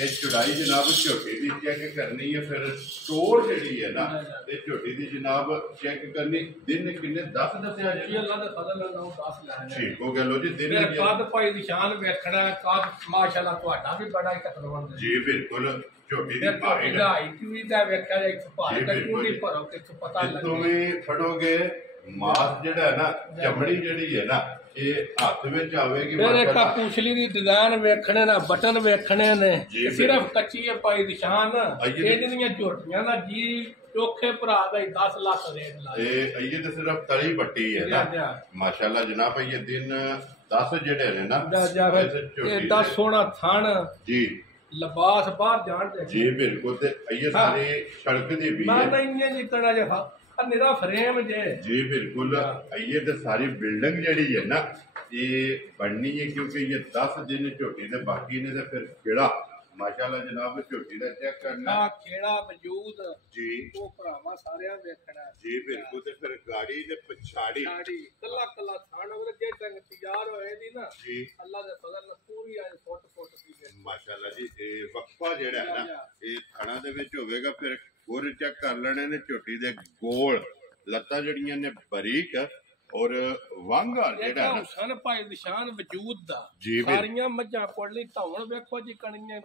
ਇਹ ਚੁੜਾਈ ਜਨਾਬ ਝੋਟੀ ਦੀ ਚੈੱਕ ਕਰਨੀ ਹੈ। ਫਿਰ ਸਟੋਰ ਜਿਹੜੀ ਹੈ ਨਾ ਇਹ ਝੋਟੀ ਦੀ ਜਨਾਬ ਚੈੱਕ ਕਰਨੀ ਦਿਨ ਕਿੰਨੇ 10 ਦੱਸਿਆ ਜੀ ਅੱਲਾ ਦੇ ਫਜ਼ਲ ਨਾਲ 10 ਲੈਣੇ। ਠੀਕ ਹੋ ਗਿਆ। ਲੋ ਜੀ ਦਿਨ ਕਾਦ ਭਾਈ ਨਿਸ਼ਾਨ ਵੇਖਣਾ ਕਾਦ ਮਾਸ਼ਾਅੱਲਾ ਤੁਹਾਡਾ ਵੀ ਬੜਾ ਹੀ ਤਕਰਬਨ ਜੀ ਬਿਲਕੁਲ। ਝੋਟੀ ਦੀ ਭਾਈ ਵੀ ਤਾਂ ਵੇਖਿਆ ਜੇ ਇੱਕ ਭਾਈ ਦਾ ਕਿੰਨੀ ਭਰੋ ਕਿ ਪਤਾ ਲੱਗੇ ਜਿੱਥੋਂ ਵੀ ਫੜੋਗੇ ਮਾਸ ਜਿਹੜਾ ਹੈ ਨਾ ਚਮੜੀ ਜਿਹੜੀ ਹੈ ਨਾ ਇਹ ਹੱਥ ਵਿੱਚ ਆਵੇਗੀ। ਮੇਰੇ ਕਾ ਪੁਛਲੀ ਦੀ ਡਿਜ਼ਾਈਨ ਵੇਖਣੇ ਨਾ ਬਟਨ ਵੇਖਣੇ ਨੇ ਸਿਰਫ ਕੱਚੀ ਹੈ ਭਾਈ ਨਿਸ਼ਾਨ ਇਹ ਜਿਹੜੀਆਂ ਝੋਟੀਆਂ ਦਾ ਜੀ ਚੋਖੇ ਭਰਾ ਦਾ 10 ਲੱਖ ਰੇਟ ਲਾ ਇਹ ਤੇ ਸਿਰਫ ਤਲੀ ਪੱਟੀ ਹੈ ਨਾ ਮਾਸ਼ਾਅੱਲਾ ਜਨਾਬ। ਇਹ ਦਿਨ 10 ਜਿਹੜੇ ਨੇ ਨਾ ਇਹ 10 ਸੋਹਣਾ ਥਣ ਜੀ ਲਿਬਾਸ ਬਾਹਰ ਜਾਣ ਦੇ ਜੀ ਬਿਲਕੁਲ। ਤੇ ਇਹ ਸਾਰੇ ਸੜਕ ਦੀ ਵੀ ਹੈ ਨਾ ਇੰਨੇ ਜਿੱਤਣਾ ਜੇ ਨਿਰਾ ਫਰੇਮ ਜੇ ਜੀ ਬਿਲकुल। ਇਹ ਤੇ ਸਾਰੀ ਬਿਲਡਿੰਗ ਜਿਹੜੀ ਹੈ ਨਾ ਇਹ ਬਣਨੀ ਹੈ ਕਿਉਂਕਿ ਇਹ 10 ਦਿਨ ਝੋਟੀ ਦੇ ਬਾਕੀ ਨੇ ਤੇ ਫਿਰ ਕਿਹੜਾ ਮਾਸ਼ਾਅੱਲਾ ਜਨਾਬ ਝੋਟੀ ਦਾ ਚੈੱਕ ਕਰਨਾ ਕਿਹੜਾ ਮੌਜੂਦ ਜੀ ਉਹ ਭਰਾਵਾਂ ਸਾਰਿਆਂ ਵੇਖਣਾ ਜੀ ਬਿਲकुल। ਤੇ ਫਿਰ ਗਾੜੀ ਦੇ ਪਛਾੜੀ ਕੱਲਾ ਕੱਲਾ ਥਾਣ ਉਹਦੇ ਜੇ ਤੰਗ ਤਿਆਰ ਹੋਏ ਦੀ ਨਾ ਜੀ ਅੱਲਾ ਦੇ ਫਜ਼ਲ ਨਾਲ ਪੂਰੀ ਅੱਜ ਫੁੱਟ ਦੀ ਮਾਸ਼ਾਅੱਲਾ ਜੀ। ਇਹ ਵਕਫਾ ਜਿਹੜਾ ਹੈ ਨਾ ਇਹ ਥਾਣਾ ਦੇ ਵਿੱਚ ਹੋਵੇਗਾ। ਫਿਰ ਹੋਰ ਚੈੱਕ ਕਰ ਲੈਣੇ ਨੇ ਝੋਟੀ ਦੇ ਗੋਲ ਲੱਤਾਂ ਜਿਹੜੀਆਂ ਨੇ ਬਰੀਕ ਔਰ ਵਾਂਗਾ ਜਿਹੜਾ ਹੁਸਨ ਭਾਈ ਨਿਸ਼ਾਨ ਵਜੂਦ ਦਾ ਸਾਰੀਆਂ ਮੱਝਾਂ ਕੋਲੀ ਧੌਣ ਵੇਖੋ ਜੀ ਕਣੀਆਂ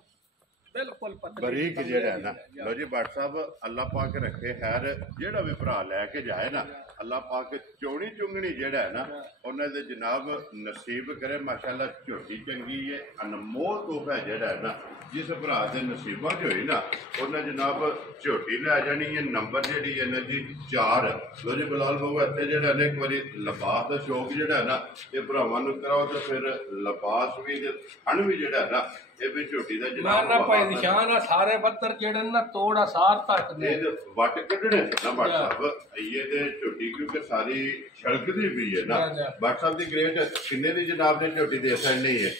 ਬਿਲਕੁਲ ਬਰੀਕ ਜਿਹੜਾ ਹੈ ਨਾ। ਲੋ ਜੀ ਭੱਟ ਸਾਹਿਬ ਅੱਲਾਹ ਪਾਕ ਰੱਖੇ ਖੈਰ ਜਿਹੜਾ ਵੀ ਭਰਾ ਲੈ ਕੇ ਜਾਏ ਨਾ ਅੱਲਾਹ ਪਾਕ ਚੋਣੀ ਚੁੰਗਣੀ ਜਿਹੜਾ ਹੈ ਨਾ ਉਹਨਾਂ ਦੇ ਜਨਾਬ ਨਸੀਬ ਕਰੇ। ਮਾਸ਼ਾਅੱਲਾ ਝੋਟੀ ਚੰਗੀ ਹੈ ਅਨਮੋਲ ਤੋਹਫਾ ਜਿਹੜਾ ਹੈ ਨਾ ਜਿਸ ਭਰਾ ਦੇ ਨਸੀਬਾਂ 'ਚ ਹੋਈ ਨਾ ਉਹਨਾਂ ਜਨਾਬ ਝੋਟੀ ਲੈ ਜਾਣੀ ਹੈ। ਨੰਬਰ ਜਿਹੜੀ ਹੈ ਨਾ ਜੀ 4। ਲੋ ਜੀ ਬਲਾਲ ਬਾਬੂ ਇੱਥੇ ਜਿਹੜਾ ਨੇ ਇੱਕ ਵਾਰੀ ਲਿਬਾਸ ਦਾ ਸ਼ੌਕ ਜਿਹੜਾ ਹੈ ਨਾ ਇਹ ਭਰਾਵਾਂ ਨੂੰ ਕਰਾਓ ਤੇ ਫਿਰ ਲਿਬਾਸ ਵੀ ਤੇ ਥਣ ਵੀ ਜਿਹੜਾ ਹੈ ਨਾ ਇਹ ਵੀ ਝੋਟੀ ਦਾ ਜਨਾਬ ਨਾ ਭਾਈ ਨਿਸ਼ਾਨ ਆ ਸਾਰੇ ਬੱਤਰ ਜਿਹੜੇ ਨਾ ਤੋੜਾ ਸਾਰ ਤੱਕ ਨੇ ਵੱਟ ਕੱਢਣੇ ਨਾ ਭੱਟ ਸਾਹਿਬ। ਇਹ ਤੇ ਝੋਟੀ ਕਿਉਂਕਿ ਸਾਰੀ ਛਲਕਦੀ ਵੀ ਹੈ ਨਾ ਭੱਟ ਸਾਹਿਬ ਦੀ ਗ੍ਰੇਟ ਕਿੰਨੇ ਦੀ ਜਨਾਬ ਨੇ ਝੋਟੀ ਦੇ ਸਕਣ ਨਹੀਂ ਹੈ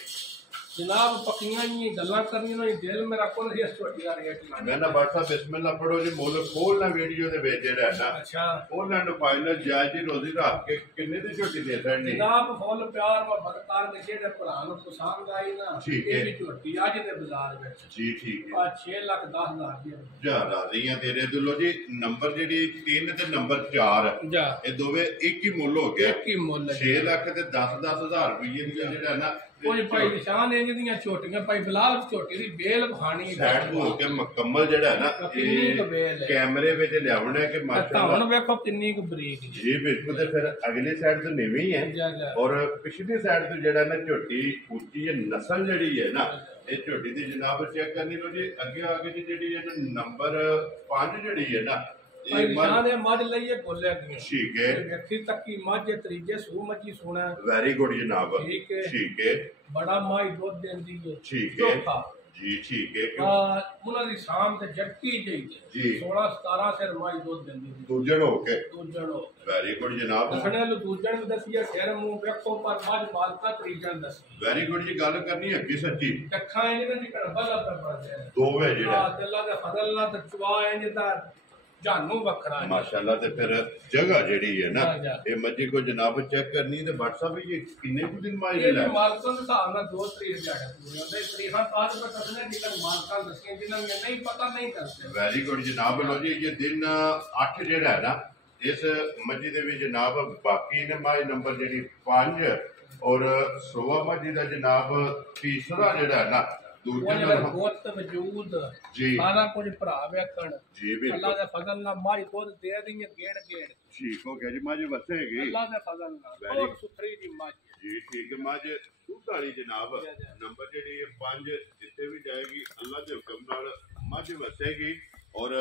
जनाब पक्कियां ही गल्लां करनी नहीं दिल मेरा कोल ही छोटी आ रही है मैं ना बात साहब बिस्मिल्लाह पढ़ो जी मोल खोलना वीडियो दे ਵਿੱਚ ਜਿਹੜਾ ਨਾ अच्छा ਉਹਨਾਂ ਨੂੰ ਫਾਈਨਲ ਜਾਇਜ਼ ਦੀ ਰੋਜ਼ੀ ਰੱਖ ਕੇ ਕਿੰਨੇ ਦੀ ਝੋਟੀ ਦੇ ਸਕਣੀ ਜਨਾਬ ਫੁੱਲ ਪਿਆਰ ਵਾ ਬਰਕਾਰ ਦੇ ਜਿਹੜੇ ਭਰਾ ਨੂੰ ਪਸੰਦ ਆਈ ਨਾ ਇਹ ਵੀ ਝੋਟੀ ਅੱਜ ਦੇ ਬਾਜ਼ਾਰ ਵਿੱਚ ਜੀ ਠੀਕ ਹੈ ਆ 6 ਲੱਖ 10 ਹਜ਼ਾਰ ਦੀ ਜਾ ਰਾਜ਼ੀਆਂ ਤੇਰੇ ਦਿਲੋਂ ਜੀ ਨੰਬਰ ਜਿਹੜੀ 3 ਤੇ ਨੰਬਰ 4 ਇਹ ਦੋਵੇਂ ਇੱਕ ਹੀ ਮੁੱਲ ਹੋ ਗਿਆ ਇੱਕ ਹੀ ਮੁੱਲ 6 ਲੱਖ ਤੇ 10 ਹਜ਼ਾਰ ਰੁਪਏ ਦੀ ਜਿਹੜਾ ਨਾ ਕੋਈ ਭਾਈ ਨਿਸ਼ਾਨ ਇਹ ਜਿਹੜੀਆਂ ਛੋਟੀਆਂ ਭਾਈ ਬਲਾਲ ਝੋਟੀ ਦੀ ਬੇਲ ਖਾਣੀ ਸੈਟ ਹੋ ਕੇ ਮੁਕੰਮਲ ਜਿਹੜਾ ਹੈ ਨਾ ਇਹ ਕੈਮਰੇ ਵਿੱਚ ਲਿਆਉਣਾ ਕਿ ਮਾਸ਼ਾਅੱਲਾ ਹੁਣ ਵੇਖੋ ਕਿੰਨੀ ਕੁ ਬਰੀਕ ਜੀ ਬਿਲਕੁਲ। ਤੇ ਫਿਰ ਅਗਲੀ ਸਾਈਡ ਤੋਂ ਨੀਵੀਂ ਹੈ ਔਰ ਪਿਛਲੀ ਸਾਈਡ ਤੋਂ ਜਿਹੜਾ ਨਾ ਝੋਟੀ ਉੱਚੀ ਹੈ ਨਸਲ ਜਿਹੜੀ ਹੈ ਨਾ ਇਹ ਝੋਟੀ ਦੀ ਜਨਾਬ ਚੈੱਕ ਕਰਨੀ ਲੋ ਜੀ ਅੱਗੇ ਆ ਕੇ ਜਿਹੜੀ ਹੈ ਨੰਬਰ 5 ਜਿਹੜੀ ਹੈ ਨਾ ਭਾਈ ਨਿਸ਼ਾਨ ਇਹ ਮੱਝ ਲਈਏ ਗੋਲਿਆਂ ਦੀਆਂ ਠੀਕ ਹੈ ਵੇਖੀ ਤੱਕੀ ਮੱਝ ਤਰੀਜੇ ਸੂ ਮੱਝੀ ਸੋਣਾ ਵੈਰੀ ਗੁੱਡ ਜਨਾਬ ਠੀਕ ਹੈ ਠੀਕ ਹੈ ਬੜਾ ਮਾਈ ਦੁੱਧ ਦਿੰਦੀ ਹੈ ਠੀਕ ਹੈ ਜੀ ਠੀਕ ਹੈ ਉਹਨਾਂ ਦੀ ਸ਼ਾਮ ਤੇ ਜੱਟੀ ਜਈ ਜੀ 16 17 ਸਿਰ ਮਾਈ ਦੁੱਧ ਦਿੰਦੀ ਸੀ ਦੂਜਣ ਹੋ ਕੇ ਵੈਰੀ ਗੁੱਡ ਜਨਾਬ ਦੱਸਣੇ ਨੂੰ ਦੂਜਣ ਦੱਸੀਏ ਸਿਰ ਮੂੰਹ ਵੇਖੋ ਪਰ ਮੱਝ ਮਾਲਕਾ ਤਰੀਜਣ ਦੱਸੀ ਵੈਰੀ ਗੁੱਡ ਜੀ ਗੱਲ ਕਰਨੀ ਹੈ ਕਿ ਸੱਚੀ ਅੱਖਾਂ ਇਹਨਾਂ ਦੀ ਕੜਬਲਾ ਪਰ ਪੜਦੇ ਦੋਵੇਂ ਜਿਹੜਾ ਅੱਲਾ ਦੇ ਫਜ਼ਲ ਨਾਲ ਤੇ ਚਵਾ ਇੰਜ ਦਾ ਜਾਨੂ ਵੱਖਰਾ ਮਾਸ਼ਾਅੱਲਾ। ਤੇ ਫਿਰ ਜਗ੍ਹਾ ਜਿਹੜੀ ਹੈ ਨਾ ਇਹ ਮੱਝੀ ਕੋ ਜਨਾਬ ਚੈੱਕ ਕਰਨੀ ਤੇ WhatsApp ਵੀ ਇਹ ਕਿੰਨੇ ਕੁ ਦਿਨ ਮਾਇਨੇ ਲੈ ਮਾਲਕਾਂ ਦੇ ਹਿਸਾਬ ਨਾਲ 2 ਤਰੀਕ ਦਿਹਾੜੇ ਪੂਰੇ ਹੁੰਦੇ ਤਰੀਕਾਂ ਬਾਅਦ ਵਿੱਚ ਦੱਸਣੇ ਜਿੱਦਾਂ ਮਾਲਕਾਂ ਦੱਸੀਆਂ ਜਿਨ੍ਹਾਂ ਨੂੰ ਨਹੀਂ ਪਤਾ ਨਹੀਂ ਕਰਦੇ। ਵੈਰੀ ਗੁੱਡ ਜਨਾਬ। ਲੋ ਜੀ ਇਹ ਦਿਨ 8 ਜਿਹੜਾ ਹੈ ਨਾ ਇਸ ਮੱਝੀ ਦੇ ਵਿੱਚ ਜਨਾਬ ਬਾਕੀ ਨੇ ਮਾਈ ਨੰਬਰ ਜਿਹੜੀ 5 ਔਰ ਸੋਵਾ ਮੱਝੀ ਦਾ ਜਨਾਬ ਤੀਸਰਾ ਜਿਹੜਾ ਹੈ ਨਾ ਦੂਜੇ ਬਹੁਤ ਵਜੂਦ ਜੀ ਸਾਰਾ ਕੁਝ ਭਰਾ ਵੇਖਣ ਜੀ ਬਿਲਕੁਲ ਅੱਲਾ ਦੇ ਫਜ਼ਲ ਨਾਲ ਮਾਈ ਖੁਦ ਦੇ ਦਈਏ ਗੇੜ ਗੇੜ ਠੀਕ ਹੋ ਗਿਆ ਜੀ। ਮੱਝ ਵਸੇਗੀ ਅੱਲਾ ਦੇ ਫਜ਼ਲ ਨਾਲ ਬਹੁਤ ਸੁਥਰੀ ਜੀ ਮੱਝ ਜੀ ਠੀਕ ਹੈ। ਮੱਝ ਦੁੱਧ ਵਾਲੀ ਜਨਾਬ ਨੰਬਰ ਜਿਹੜੀ 5 ਜਿੱਥੇ ਵੀ ਜਾਏਗੀ ਅੱਲਾ ਦੇ ਹੁਕਮ ਨਾਲ ਮੱਝ ਵਸੇਗੀ ਔਰ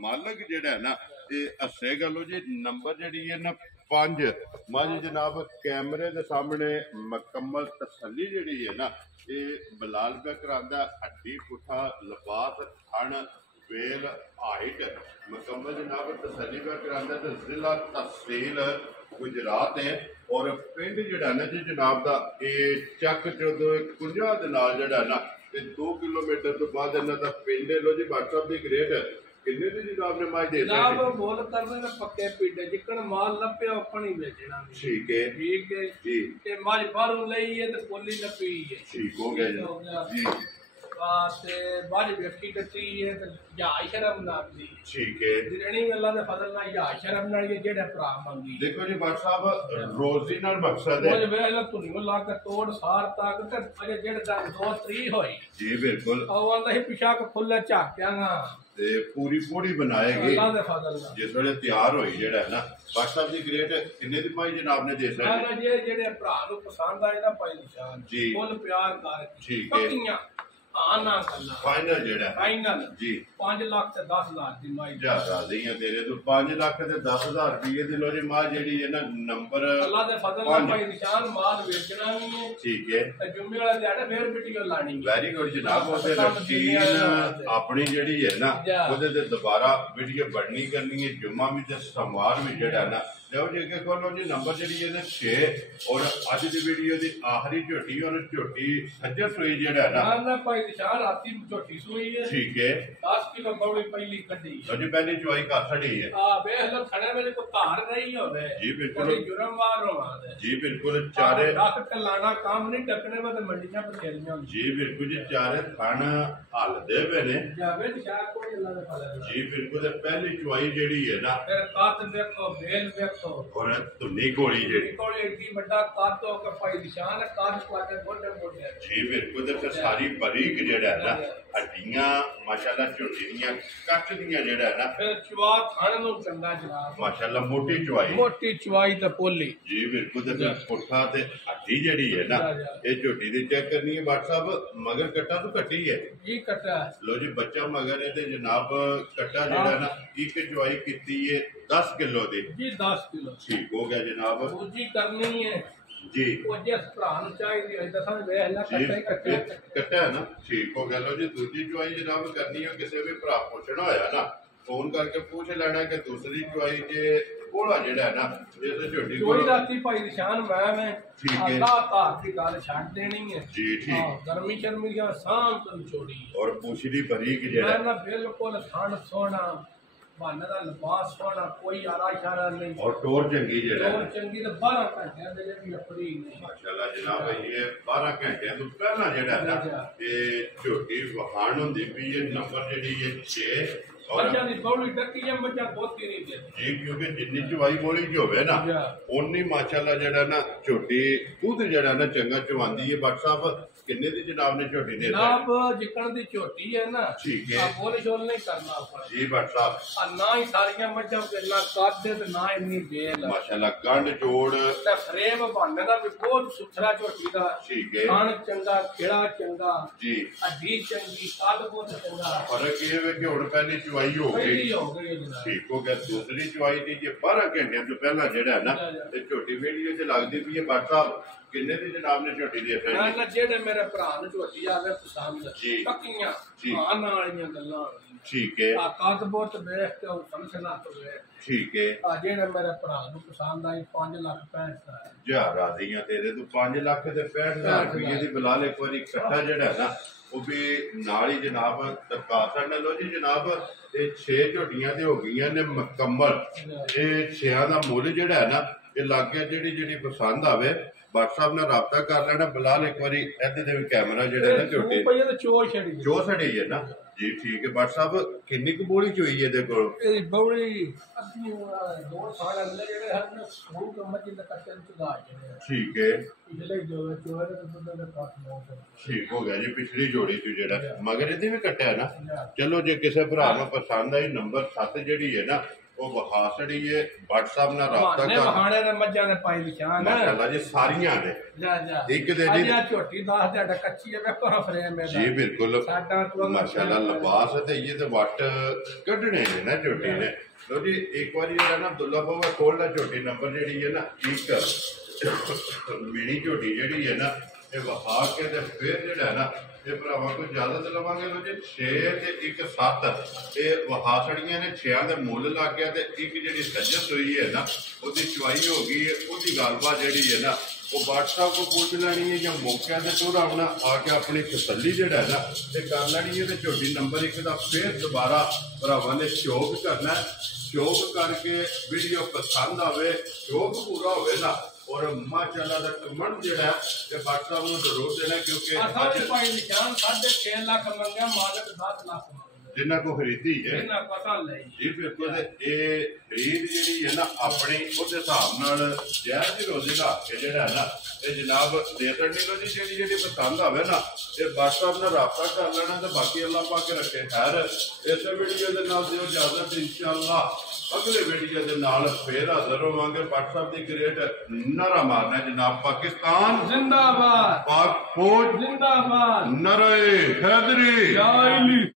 ਮਾਲਕ ਜਿਹੜਾ ਹੈ ਨਾ ਇਹ ਹੱਸੇਗਾ। ਲੋ ਜੀ ਨੰਬਰ ਜਿਹੜੀ ਹੈ ਨਾ 5 ਮੱਝ ਜਨਾਬ ਕੈਮਰੇ ਦੇ ਸਾਹਮਣੇ ਮੁਕੰਮਲ ਤਸੱਲੀ ਜਿਹੜੀ ਹੈ ਨਾ ਇਹ ਬਲਾਲ ਪਿਆ ਕਰਾਂਦਾ ਹੱਡੀ ਪੁੱਠਾ ਲਿਬਾਸ ਥਣ ਵੇਲ ਹਾਈਟ ਮੁਕੰਮਲ ਜਨਾਬ ਤਸੱਲੀ ਪਿਆ ਕਰਾਂਦਾ ਤੇ ਜ਼ਿਲ੍ਹਾ ਤਹਿਸੀਲ ਗੁਜਰਾਤ ਹੈ ਔਰ ਪਿੰਡ ਜਿਹੜਾ ਨਾ ਜੀ ਜਨਾਬ ਦਾ ਇਹ ਚੱਕ ਚੋਦੋ 51 ਦੇ ਨਾਲ ਜਿਹੜਾ ਨਾ ਤੇ 2 ਕਿਲੋਮੀਟਰ ਤੋਂ ਬਾਅਦ ਇਹਨਾਂ ਦਾ ਪਿੰਡ ਲੋ ਜੀ WhatsApp ਦੀ ਗ੍ਰੇਡ ਕਿੰਨੇ ਦੀ ਜਨਾਬ ਨੇ ਮਾਈ ਦੇ ਜਨਾਬ ਬੋਲ ਕਰਦੇ ਨੇ ਪੱਕੇ ਪੀੜੇ ਜਿੱਕਣ ਮਾਲ ਲੱਭਿਆ ਆਪਣੀ ਵੇਚਣਾ ਠੀਕ ਹੈ ਠੀਕ ਹੈ ਜੀ। ਤੇ ਮੱਝ ਬਾਹਰੋਂ ਲਈ ਹੈ ਤੇ ਪੋਲੀ ਲੱਭੀ ਹੈ ਠੀਕ ਹੋ ਗਿਆ ਜੀ। ਤੇ ਮੱਝ ਵੇਖੀ ਕੱਟੀ ਹੈ ਤੇ ਜਾਂ ਸ਼ਰਮ ਨਾਲ ਦੀ ਠੀਕ ਹੈ ਜਿਹੜੀ ਅੱਲਾ ਦੇ ਫਜ਼ਲ ਨਾਲ ਜਾਂ ਸ਼ਰਮ ਨਾਲ ਜਿਹੜਾ ਭਰਾ ਮੰਗੀ ਦੇਖੋ ਜੀ ਬਾਦ ਸਾਹਿਬ ਰੋਜ਼ੀ ਨਾਲ ਮਕਸਦ ਹੈ ਉਹ ਵੇਲੇ ਧੁਨੀ ਲਾ ਕੇ ਤੋੜ ਸਾਰ ਤੱਕ ਤੇ ਅਜੇ ਜਿਹੜੇ ਦਾ 2 3 ਹੋਈ ਜੀ ਬਿਲਕੁਲ ਉਹ ਆਂਦਾ ਸੀ ਪਿਸ਼ਾਕ ਖੁੱਲੇ ਝਾਕਿਆਂਗਾ ਤੇ ਪੂਰੀ ਪੂੜੀ ਬਣਾਏਗੀ ਅੱਲਾ ਦੇ ਫਜ਼ਲ ਨਾਲ ਜਿਸ ਵੇਲੇ ਤਿਆਰ ਹੋਈ ਜਿਹੜਾ ਹੈ ਨਾ WhatsApp ਦੀ ਗ੍ਰੇਡ ਕਿੰਨੇ ਦੀ ਪਾਈ ਜਨਾਬ ਨੇ ਦੇ ਸਕਦੇ ਜਿਹੜੇ ਭਰਾ ਨੂੰ ਪਸੰਦ ਆਏ ਨਾ ਭਾਈ ਨਿਸ਼ਾਨ ਜੀ ਫੁੱਲ ਪਿਆਰ ਕਰ ਠੀਕ ਹੈ ਪੱਕੀਆਂ ਆਨਾ ਗੱਲਾਂ ਫਾਈਨਲ ਜਿਹੜਾ ਫਾਈਨਲ ਜੀ 5 ਲੱਖ ਤੇ 10 ਹਜ਼ਾਰ ਦੀ ਮਾਈ ਜਾ ਰਾਜ਼ੀ ਆ ਤੇਰੇ ਤੋਂ 5 ਲੱਖ ਤੇ 10,000 ਰੁਪਏ ਦੀ ਲੋ ਜੀ ਮਾਂ ਜਿਹੜੀ ਹੈ ਨਾ ਨੰਬਰ ਅੱਲਾ ਦੇ ਫਜ਼ਲ ਨਾਲ ਭਾਈ ਨਿਸ਼ਾਨ ਮਾਲ ਵੇਚਣਾ ਵੀ ਹੈ ਠੀਕ ਹੈ ਤੇ ਜੁਮੇ ਵਾਲਾ ਦਿਹਾੜੇ ਫੇਰ ਵੀਡੀਓ ਲਾਣੀ ਹੈ ਵੈਰੀ ਗੁੱਡ ਜਨਾਬ। ਉਹਦੇ ਰਕੀਨ ਆਪਣੀ ਜਿਹੜੀ ਹੈ ਨਾ ਉਹਦੇ ਤੇ ਦੁਬਾਰਾ ਵੀਡੀਓ ਬਣਨੀ ਕਰਨੀ ਹੈ ਜੁਮਾ ਵੀ ਤੇ ਸਮਾਰ ਵੀ ਜਿਹੜਾ ਨਾ ਲਓ ਜੀ ਅੱਗੇ ਖੋਲੋ ਜੀ ਨੰਬਰ ਜਿਹੜੀ ਹੈ ਨਾ 6 ਔਰ ਅੱਜ ਦੀ ਵੀਡੀਓ ਦੀ ਆਖਰੀ ਝੋਟੀ ਔਰ ਝੋਟੀ ਸੱਜਰ ਸੂਈ ਜਿਹੜਾ ਹੈ ਨਾ ਭਾਈ ਨਿਸ਼ਾਨ ਰਾਤੀ ਝੋਟੀ ਸੂਈ ਹੈ ਠੀਕ ਹੈ 10 ਕਿਲੋ ਬੌੜੀ ਪਹਿਲੀ ਕੱਢੀ ਲਓ ਜੀ ਪਹਿਲੀ ਚੁਆਈ ਕਰ ਛੜੀ ਹੈ ਆ ਵੇਖ ਲੋ ਖੜੇ ਵੇਲੇ ਕੋ ਧਾਰ ਰਹੀ ਹੋਵੇ ਜੀ ਬਿਲਕੁਲ ਜੁਰਮ ਵਾਰ ਹੋਵਾ ਜੀ ਬਿਲਕੁਲ ਚਾਰੇ ਡਾਕਟਰ ਲਾਣਾ ਕੰਮ ਨਹੀਂ ਟੱਕਣੇ ਵਾ ਤੇ ਮੰਡੀਆਂ ਬਥੇਰੀਆਂ ਜੀ ਬਿਲਕੁਲ ਜੀ ਚਾਰੇ ਥਣ ਹਲਦੇ ਪਏ ਨੇ ਜਾਵੇ ਸ਼ਾਇਦ ਕੋਈ ਅੱਲਾ ਦੇ ਫਜ਼ਲ ਜੀ ਬਿਲਕੁਲ ਪਹਿਲੀ ਚੁਆਈ ਜਿਹੜੀ ਹੈ ਨਾ ਫਿਰ ਕਾਤ ਵੇਖੋ ਬੇਲ ਵੇਖੋ ਔਰ ਧੁੰਨੀ ਗੋਲੀ ਜਿਹੜੀ ਕੋਲ ਏਡੀ ਵੱਡਾ ਕਾਤ ਹੋ ਕੇ ਭਾਈ ਨਿਸ਼ਾਨ ਕਾਤ ਕੁਆਟੇ ਮੋਢੇ ਮੋਢੇ ਜੀ ਬਿਲਕੁਲ ਤੇ ਫਿਰ ਸਾਰੀ ਬਰੀਕ ਜਿਹੜਾ ਹੈ ਨਾ ਹੱਡੀਆਂ ਮਾਸ਼ਾਅੱਲਾ ਝੋਟੀ ਦੀਆਂ ਕੱਟ ਦੀਆਂ ਜਿਹੜਾ ਹੈ ਨਾ ਫਿਰ ਚਵਾ ਥਣ ਨੂੰ ਚੰਗਾ ਜਨਾਬ ਮਾਸ਼ਾਅੱਲਾ ਮੋਟੀ ਚੁਆਈ ਮੋਟੀ ਚਵਾਈ ਤੇ ਪੋਲੀ ਜੀ ਬਿਲਕੁਲ ਤੇ ਫਿਰ ਪੁੱਠਾ ਤੇ ਹੱਡੀ ਜਿਹੜੀ ਹੈ ਨਾ ਇਹ ਝੋਟੀ ਦੀ ਚੈੱਕ ਕਰਨੀ ਹੈ WhatsApp ਮਗਰ ਕੱਟਾ ਤੋਂ ਕੱਟੀ ਹੈ ਜੀ ਕੱਟਾ ਲੋ ਜੀ ਬੱਚਾ ਮਗਰ ਇਹਦੇ ਜਨਾਬ ਕੱਟਾ ਜਿਹੜਾ ਨਾ ਇੱਕ ਚੁਆਈ ਕੀਤੀ ਹੈ 10 ਕਿਲੋ ਦੀ ਜੀ 10 ਕਿਲੋ ਠੀਕ ਹੋ ਗਿਆ ਜਨਾਬ। ਦੂਜੀ ਕਰਨੀ ਹੈ ਜੀ ਉਹ ਜਿਸ ਭਰਾ ਨੂੰ ਚਾਹੀਦੀ ਹੈ ਦੱਸਾਂ ਵੇਖ ਲੈ ਕੱਟਾ ਕੱਟਿਆ ਨਾ ਠੀਕ ਹੋ ਗਿਆ। ਲੋ ਜੀ ਦੂਜੀ ਚੁਆਈ ਜਨਾਬ ਕਰਨੀ ਹੈ ਕਿਸੇ ਵੀ ਭਰਾ ਪੁੱਛਣਾ ਹੋਇਆ ਨਾ ਫੋਨ ਕਰਕੇ ਪੁੱਛ ਲੈਣਾ ਕਿ ਦੂਸਰੀ ਚੁਆਈ ਜੇ ਕੋਲਾ ਜਿਹੜਾ ਹੈ ਨਾ ਇਸ ਝੋਟੀ ਕੋਈ ਰਾਤੀ ਭਾਈ ਨਿਸ਼ਾਨ ਮੈਂ ਠੀਕ ਹੈ ਅੱਲਾਹ ਤਾਰ ਦੀ ਗੱਲ ਛੱਡ ਦੇਣੀ ਹੈ ਜੀ ਠੀਕ ਗਰਮੀ ਸ਼ਰਮੀ ਦੀਆਂ ਸਾਮ ਤੋਂ ਛੋੜੀ ਔਰ ਪੁੱਛਦੀ ਬਰੀਕ ਜਿਹੜਾ ਨਾ ਬਿਲਕੁਲ ਥਣ ਸੋਹਣਾ ਬਹਾਨੇ ਦਾ ਲਿਬਾਸ ਸੋਹਣਾ ਕੋਈ ਆਰਾ ਇਸ਼ਾਰਾ ਨਹੀਂ ਔਰ ਟੋਰ ਚੰਗੀ ਜਿਹੜਾ ਟੋਰ ਚੰਗੀ ਤੇ 12 ਘੰਟਿਆਂ ਦੇ ਜਿਹੜੀ ਆਪਣੀ ਨਹੀਂ ਮਾਸ਼ਾਅੱਲਾ ਜਨਾਬ ਇਹ 12 ਘੰਟਿਆਂ ਤੋਂ ਪਹਿਲਾਂ ਜਿਹੜਾ ਹੈ ਨਾ ਇਹ ਝੋਟੀ ਵਹਾਣ ਹੁੰਦੀ ਵੀ ਇਹ ਨੰਬਰ ਜਿਹੜੀ ਇਹ 6 ਬੱਚਾ ਦੀ ਬੌਲੀ ਟੱਕੀ ਜਾਂ ਬੱਚਾ ਬੋਤੀ ਨਹੀਂ ਦੇ ਜੀ ਕਿਉਂਕਿ ਜਿੰਨੀ ਚਵਾਈ ਬੋਲੀ ਚ ਹੋਵੇ ਨਾ ਉਨੀ ਮਾਸ਼ਾਅੱਲਾ ਜਿਹੜਾ ਨਾ ਝੋਟੀ ਦੁੱਧ ਜਿਹੜਾ ਨਾ ਚੰਗਾ ਚਵਾਉਂਦੀ ਹੈ। WhatsApp ਕਿੰਨੇ ਦੀ ਜਨਾਬ ਨੇ ਝੋਟੀ ਦੇ ਜਨਾਬ ਜਿੱਕਣ ਦੀ ਝੋਟੀ ਹੈ ਨਾ ਠੀਕ ਹੈ ਬੋਲ ਸ਼ੋਲ ਨਹੀਂ ਕਰਨਾ ਆਪਾਂ ਜੀ WhatsApp ਨਾ ਹੀ ਸਾਰੀਆਂ ਮੱਝਾਂ ਪਹਿਲਾਂ ਕਾਦੇ ਤੇ ਨਾ ਇੰਨੀ ਬੇਲ ਮਾਸ਼ਾਅੱਲਾ ਗੰਢ ਜੋੜ ਤੇ ਫਰੇਮ ਬਣਨੇ ਦਾ ਵੀ ਬਹੁਤ ਸੁਥਰਾ ਝੋਟੀ ਦਾ ਠੀਕ ਹੈ ਖਾਣ ਚੰਗਾ ਖੇੜਾ ਚੰਗਾ ਜੀ ਹੱਡੀ ਚੰਗੀ ਕੱਦ ਬਹੁਤ ਚੰਗਾ ਫਰਕ ਇਹ ਹੈ ਕਿ ਹੁਣ ਪਹਿਲੀ ਚਵਾਈ ਹੋ ਗਈ ਜਨਾਬ ਠੀਕ ਹੋ ਗਿਆ। ਦੂਸਰੀ ਚਵਾਈ ਦੀ ਜੇ 12 ਘੰਟਿਆਂ ਤੋਂ ਪਹਿਲਾਂ ਜਿਹੜਾ ਹੈ ਨਾ ਤੇ ਝੋਟੀ ਵੀਡੀਓ 'ਚ ਲੱਗਦੀ ਵੀ ਹੈ। WhatsApp ਕਿੰਨੇ ਦੀ ਜਨਾਬ ਨੇ ਝੋਟੀ ਦੀ ਨਾ ਜਿਹੜੇ ਮੇਰੇ ਭਰਾ ਨੂੰ ਝੋਟੀ ਆਵੇ ਪਸੰਦ ਪੱਕੀਆਂ ਹਾਂ ਵਾਲੀਆਂ ਗੱਲਾਂ ਠੀਕ ਹੈ ਕੱਦ ਬਹੁਤ ਵੇਖ ਕੇ ਉਹ ਸਮਝਣਾ ਪਵੇ ਠੀਕ ਹੈ ਆ ਜਿਹੜੇ ਮੇਰੇ ਭਰਾ ਨੂੰ ਪਸੰਦ ਆਈ 5,65,000 ਜਾ ਰਾਜ਼ੀਆਂ ਤੇਰੇ ਤੋਂ 5 ਲੱਖ ਤੇ 65,000 ਰੁਪਏ ਦੀ ਬਲਾਲ ਇੱਕ ਵਾਰੀ ਇਕੱਠਾ ਜਿਹੜਾ ਹੈ ਨਾ ਉਹ ਵੀ ਨਾਲ ਹੀ ਜਨਾਬ ਦਰਕਾਰ ਸਾਡੇ ਲੋ ਜੀ ਜਨਾਬ। ਇਹ 6 ਝੋਟੀਆਂ ਤੇ ਹੋ ਗਈਆਂ ਨੇ ਮੁਕੰਮਲ। ਇਹ 6 ਦਾ ਮੁੱਲ ਜਿਹੜਾ ਹੈ ਨਾ ਇਹ ਲੱਗ ਗਿਆ। ਜਿਹੜੀ ਪਸੰਦ ਆਵੇ WhatsApp ਨਾਲ ਰਾਬਤਾ ਕਰ ਲੈਣਾ। ਬਿਲਾਲ ਇੱਕ ਵਾਰੀ ਇਹਦੇ ਤੇ ਵੀ ਕੈਮਰਾ ਜਿਹੜਾ ਨਾ ਝੋਟੀ ਚੋ ਛੜੀ ਹੈ ਨਾ ਜੀ। ਠੀਕ ਹੈ WhatsApp ਕਿੰਨੀ ਕੁ ਬੋਲੀ ਚ ਹੋਈ ਇਹਦੇ ਕੋਲ? ਇਹ ਬੌਲੀ ਅੱਧੀ 2 ਸਾਲ ਅੰਦਰ ਜਿਹੜੇ ਹਨ ਸਕੂਲ ਕੰਮ ਜਿੰਦਾ ਕੱਟਣ ਚ ਲਾ ਜਿਹੜੇ। ਠੀਕ ਹੈ ਪਿਛਲੇ ਜੋ ਦੇ ਬੰਦੇ ਦਾ ਕਾਫੀ ਠੀਕ ਹੋ ਗਿਆ ਜੀ। ਪਿਛਲੀ ਜੋੜੀ ਚ ਜਿਹੜਾ ਮਗਰ ਇਹਦੇ ਵੀ ਕੱਟਿਆ ਨਾ। ਚਲੋ ਜੇ ਕਿਸੇ ਭਰਾ ਨੂੰ ਪਸੰਦ ਆਈ ਨੰਬਰ 7 ਜਿਹੜੀ ਹੈ ਨਾ ਉਹ ਵਹਾ ਛੜੀ ਹੈ। WhatsApp ਨਾਲ ਰਾਬਤਾ ਕਰ ਬਹਾਣੇ ਨੇ ਮੱਝਾਂ ਨੇ ਪਾਈ ਨਿਸ਼ਾਨ ਮਾਸ਼ਾਅੱਲਾ ਜੀ ਸਾਰੀਆਂ ਨੇ। ਇੱਕ ਦੇ ਜੀ ਝੋਟੀ ਦਾ ਤੁਹਾਡਾ ਕੱਚੀ ਹੈ ਵੇਖੋ ਫਰੇਮ ਹੈ ਜੀ ਬਿਲਕੁਲ ਮਾਸ਼ਾਅੱਲਾ ਲਿਬਾਸ ਤੇ ਇਹ ਤੇ ਵੱਟ ਕੱਢਣੇ ਨੇ ਨਾ ਝੋਟੀ ਨੇ। ਲੋ ਜੀ ਇੱਕ ਵਾਰੀ ਜਿਹੜਾ ਨਾ ਅਬਦੁੱਲਾ ਬਾਬਾ ਖੋਲਦਾ ਝੋਟੀ ਨੰਬਰ ਜਿਹੜੀ ਹੈ ਨਾ ਇੱਕ ਮਿਣੀ ਝੋਟੀ ਜਿਹੜੀ ਹੈ ਨਾ ਇਹ ਵਹਾ ਕੇ ਤੇ ਫਿਰ ਜਿਹੜਾ ਨਾ ਇਹ ਭਰਾਵਾਂ ਕੋਈ ਜ਼ਿਆਦਾ ਤੇ ਲਵਾਂਗੇ ਲੋ ਜੀ 6 ਤੇ 1 7 ਇਹ ਵਹਾ ਛੜੀਆਂ ਨੇ। 6 ਦੇ ਮੁੱਲ ਲੱਗ ਗਿਆ ਤੇ ਇੱਕ ਜਿਹੜੀ ਸੱਜਤ ਹੋਈ ਹੈ ਨਾ ਉਹਦੀ ਚੁਆਈ ਹੋ ਗਈ ਹੈ। ਉਹਦੀ ਗੱਲਬਾਤ ਜਿਹੜੀ ਹੈ ਨਾ ਉਹ WhatsApp को पूछ ਲੈਣੀ ਹੈ ਜਾਂ ਮੌਕੇ ਤੇ ਥੋੜਾ ਹੁਣ ਆ ਕੇ ਆਪਣੀ ਤਸੱਲੀ ਜਿਹੜਾ ਹੈ ਨਾ ਇਹ ਕਰ ਲੈਣੀ ਹੈ। ਤੇ ਝੋਟੀ ਨੰਬਰ 1 ਦਾ ਫਿਰ ਦੁਬਾਰਾ ਭਰਾਵਾਂ ਨੇ ਸ਼ੌਕ ਕਰਨਾ। ਸ਼ੌਕ ਕਰਕੇ ਵੀਡੀਓ ਪਸੰਦ ਆਵੇ ਸ਼ੌਕ ਪੂਰਾ ਹੋਵੇ ਨਾ और माशाअल्लाह ਦਾ ਕਮੈਂਟ ਜਿਹੜਾ ਇਹ WhatsApp ਨੂੰ ਜ਼ਰੂਰ ਦੇਣਾ ਕਿਉਂਕਿ ਅੱਜ ਪਾਈ ਨਿਸ਼ਾਨ 6.5 ਲੱਖ ਮੰਗਿਆ ਮਾਲਕ 10 ਲੱਖ ਜਿੰਨਾ ਕੋ ਖਰੀਦੀ ਹੈ ਇਹਨਾਂ ਪਤਾ ਲਈ ਜੀ। ਬਿਲਕੁਲ ਇਹ ਖਰੀਦ ਜਿਹੜੀ ਹੈ ਨਾ ਆਪਣੀ ਉਹਦੇ ਹਿਸਾਬ ਨਾਲ ਜ਼ਹਿਰ ਦੀ ਰੋਜ਼ੀ ਦਾ ਜਿਹੜਾ ਹੈ ਨਾ ਇਹ ਜਨਾਬ ਦੇ ਦੇਣੀ ਲੋ ਜੀ। ਜਿਹੜੀ ਪਸੰਦ ਆਵੇ ਨਾ ਇਹ WhatsApp ਨਾਲ ਰਾਬਤਾ ਕਰ ਲੈਣਾ ਤੇ ਬਾਕੀ ਅੱਲਾਹ ਪਾਕ ਰੱਖੇ ਖੈਰ। ਇਸੇ ਵੀਡੀਓ ਦੇ ਨਾਲ ਦਿਓ ਇਜਾਜ਼ਤ ਇੰਸ਼ਾਅੱਲਾ ਅਗਲੇ ਵੀਡੀਓ ਦੇ ਨਾਲ ਫੇਰ ਹਾਜ਼ਰ ਹੋਵਾਂਗੇ। WhatsApp ਦੀ ਗ੍ਰੇਟ ਨਾਰਾ ਮਾਰਨਾ ਜਨਾਬ ਪਾਕਿਸਤਾਨ ਜ਼ਿੰਦਾਬਾਦ, ਪਾਕ ਫੌਜ ਜ਼ਿੰਦਾਬਾਦ, ਨਾਰੇ ਹੈਦਰੀ।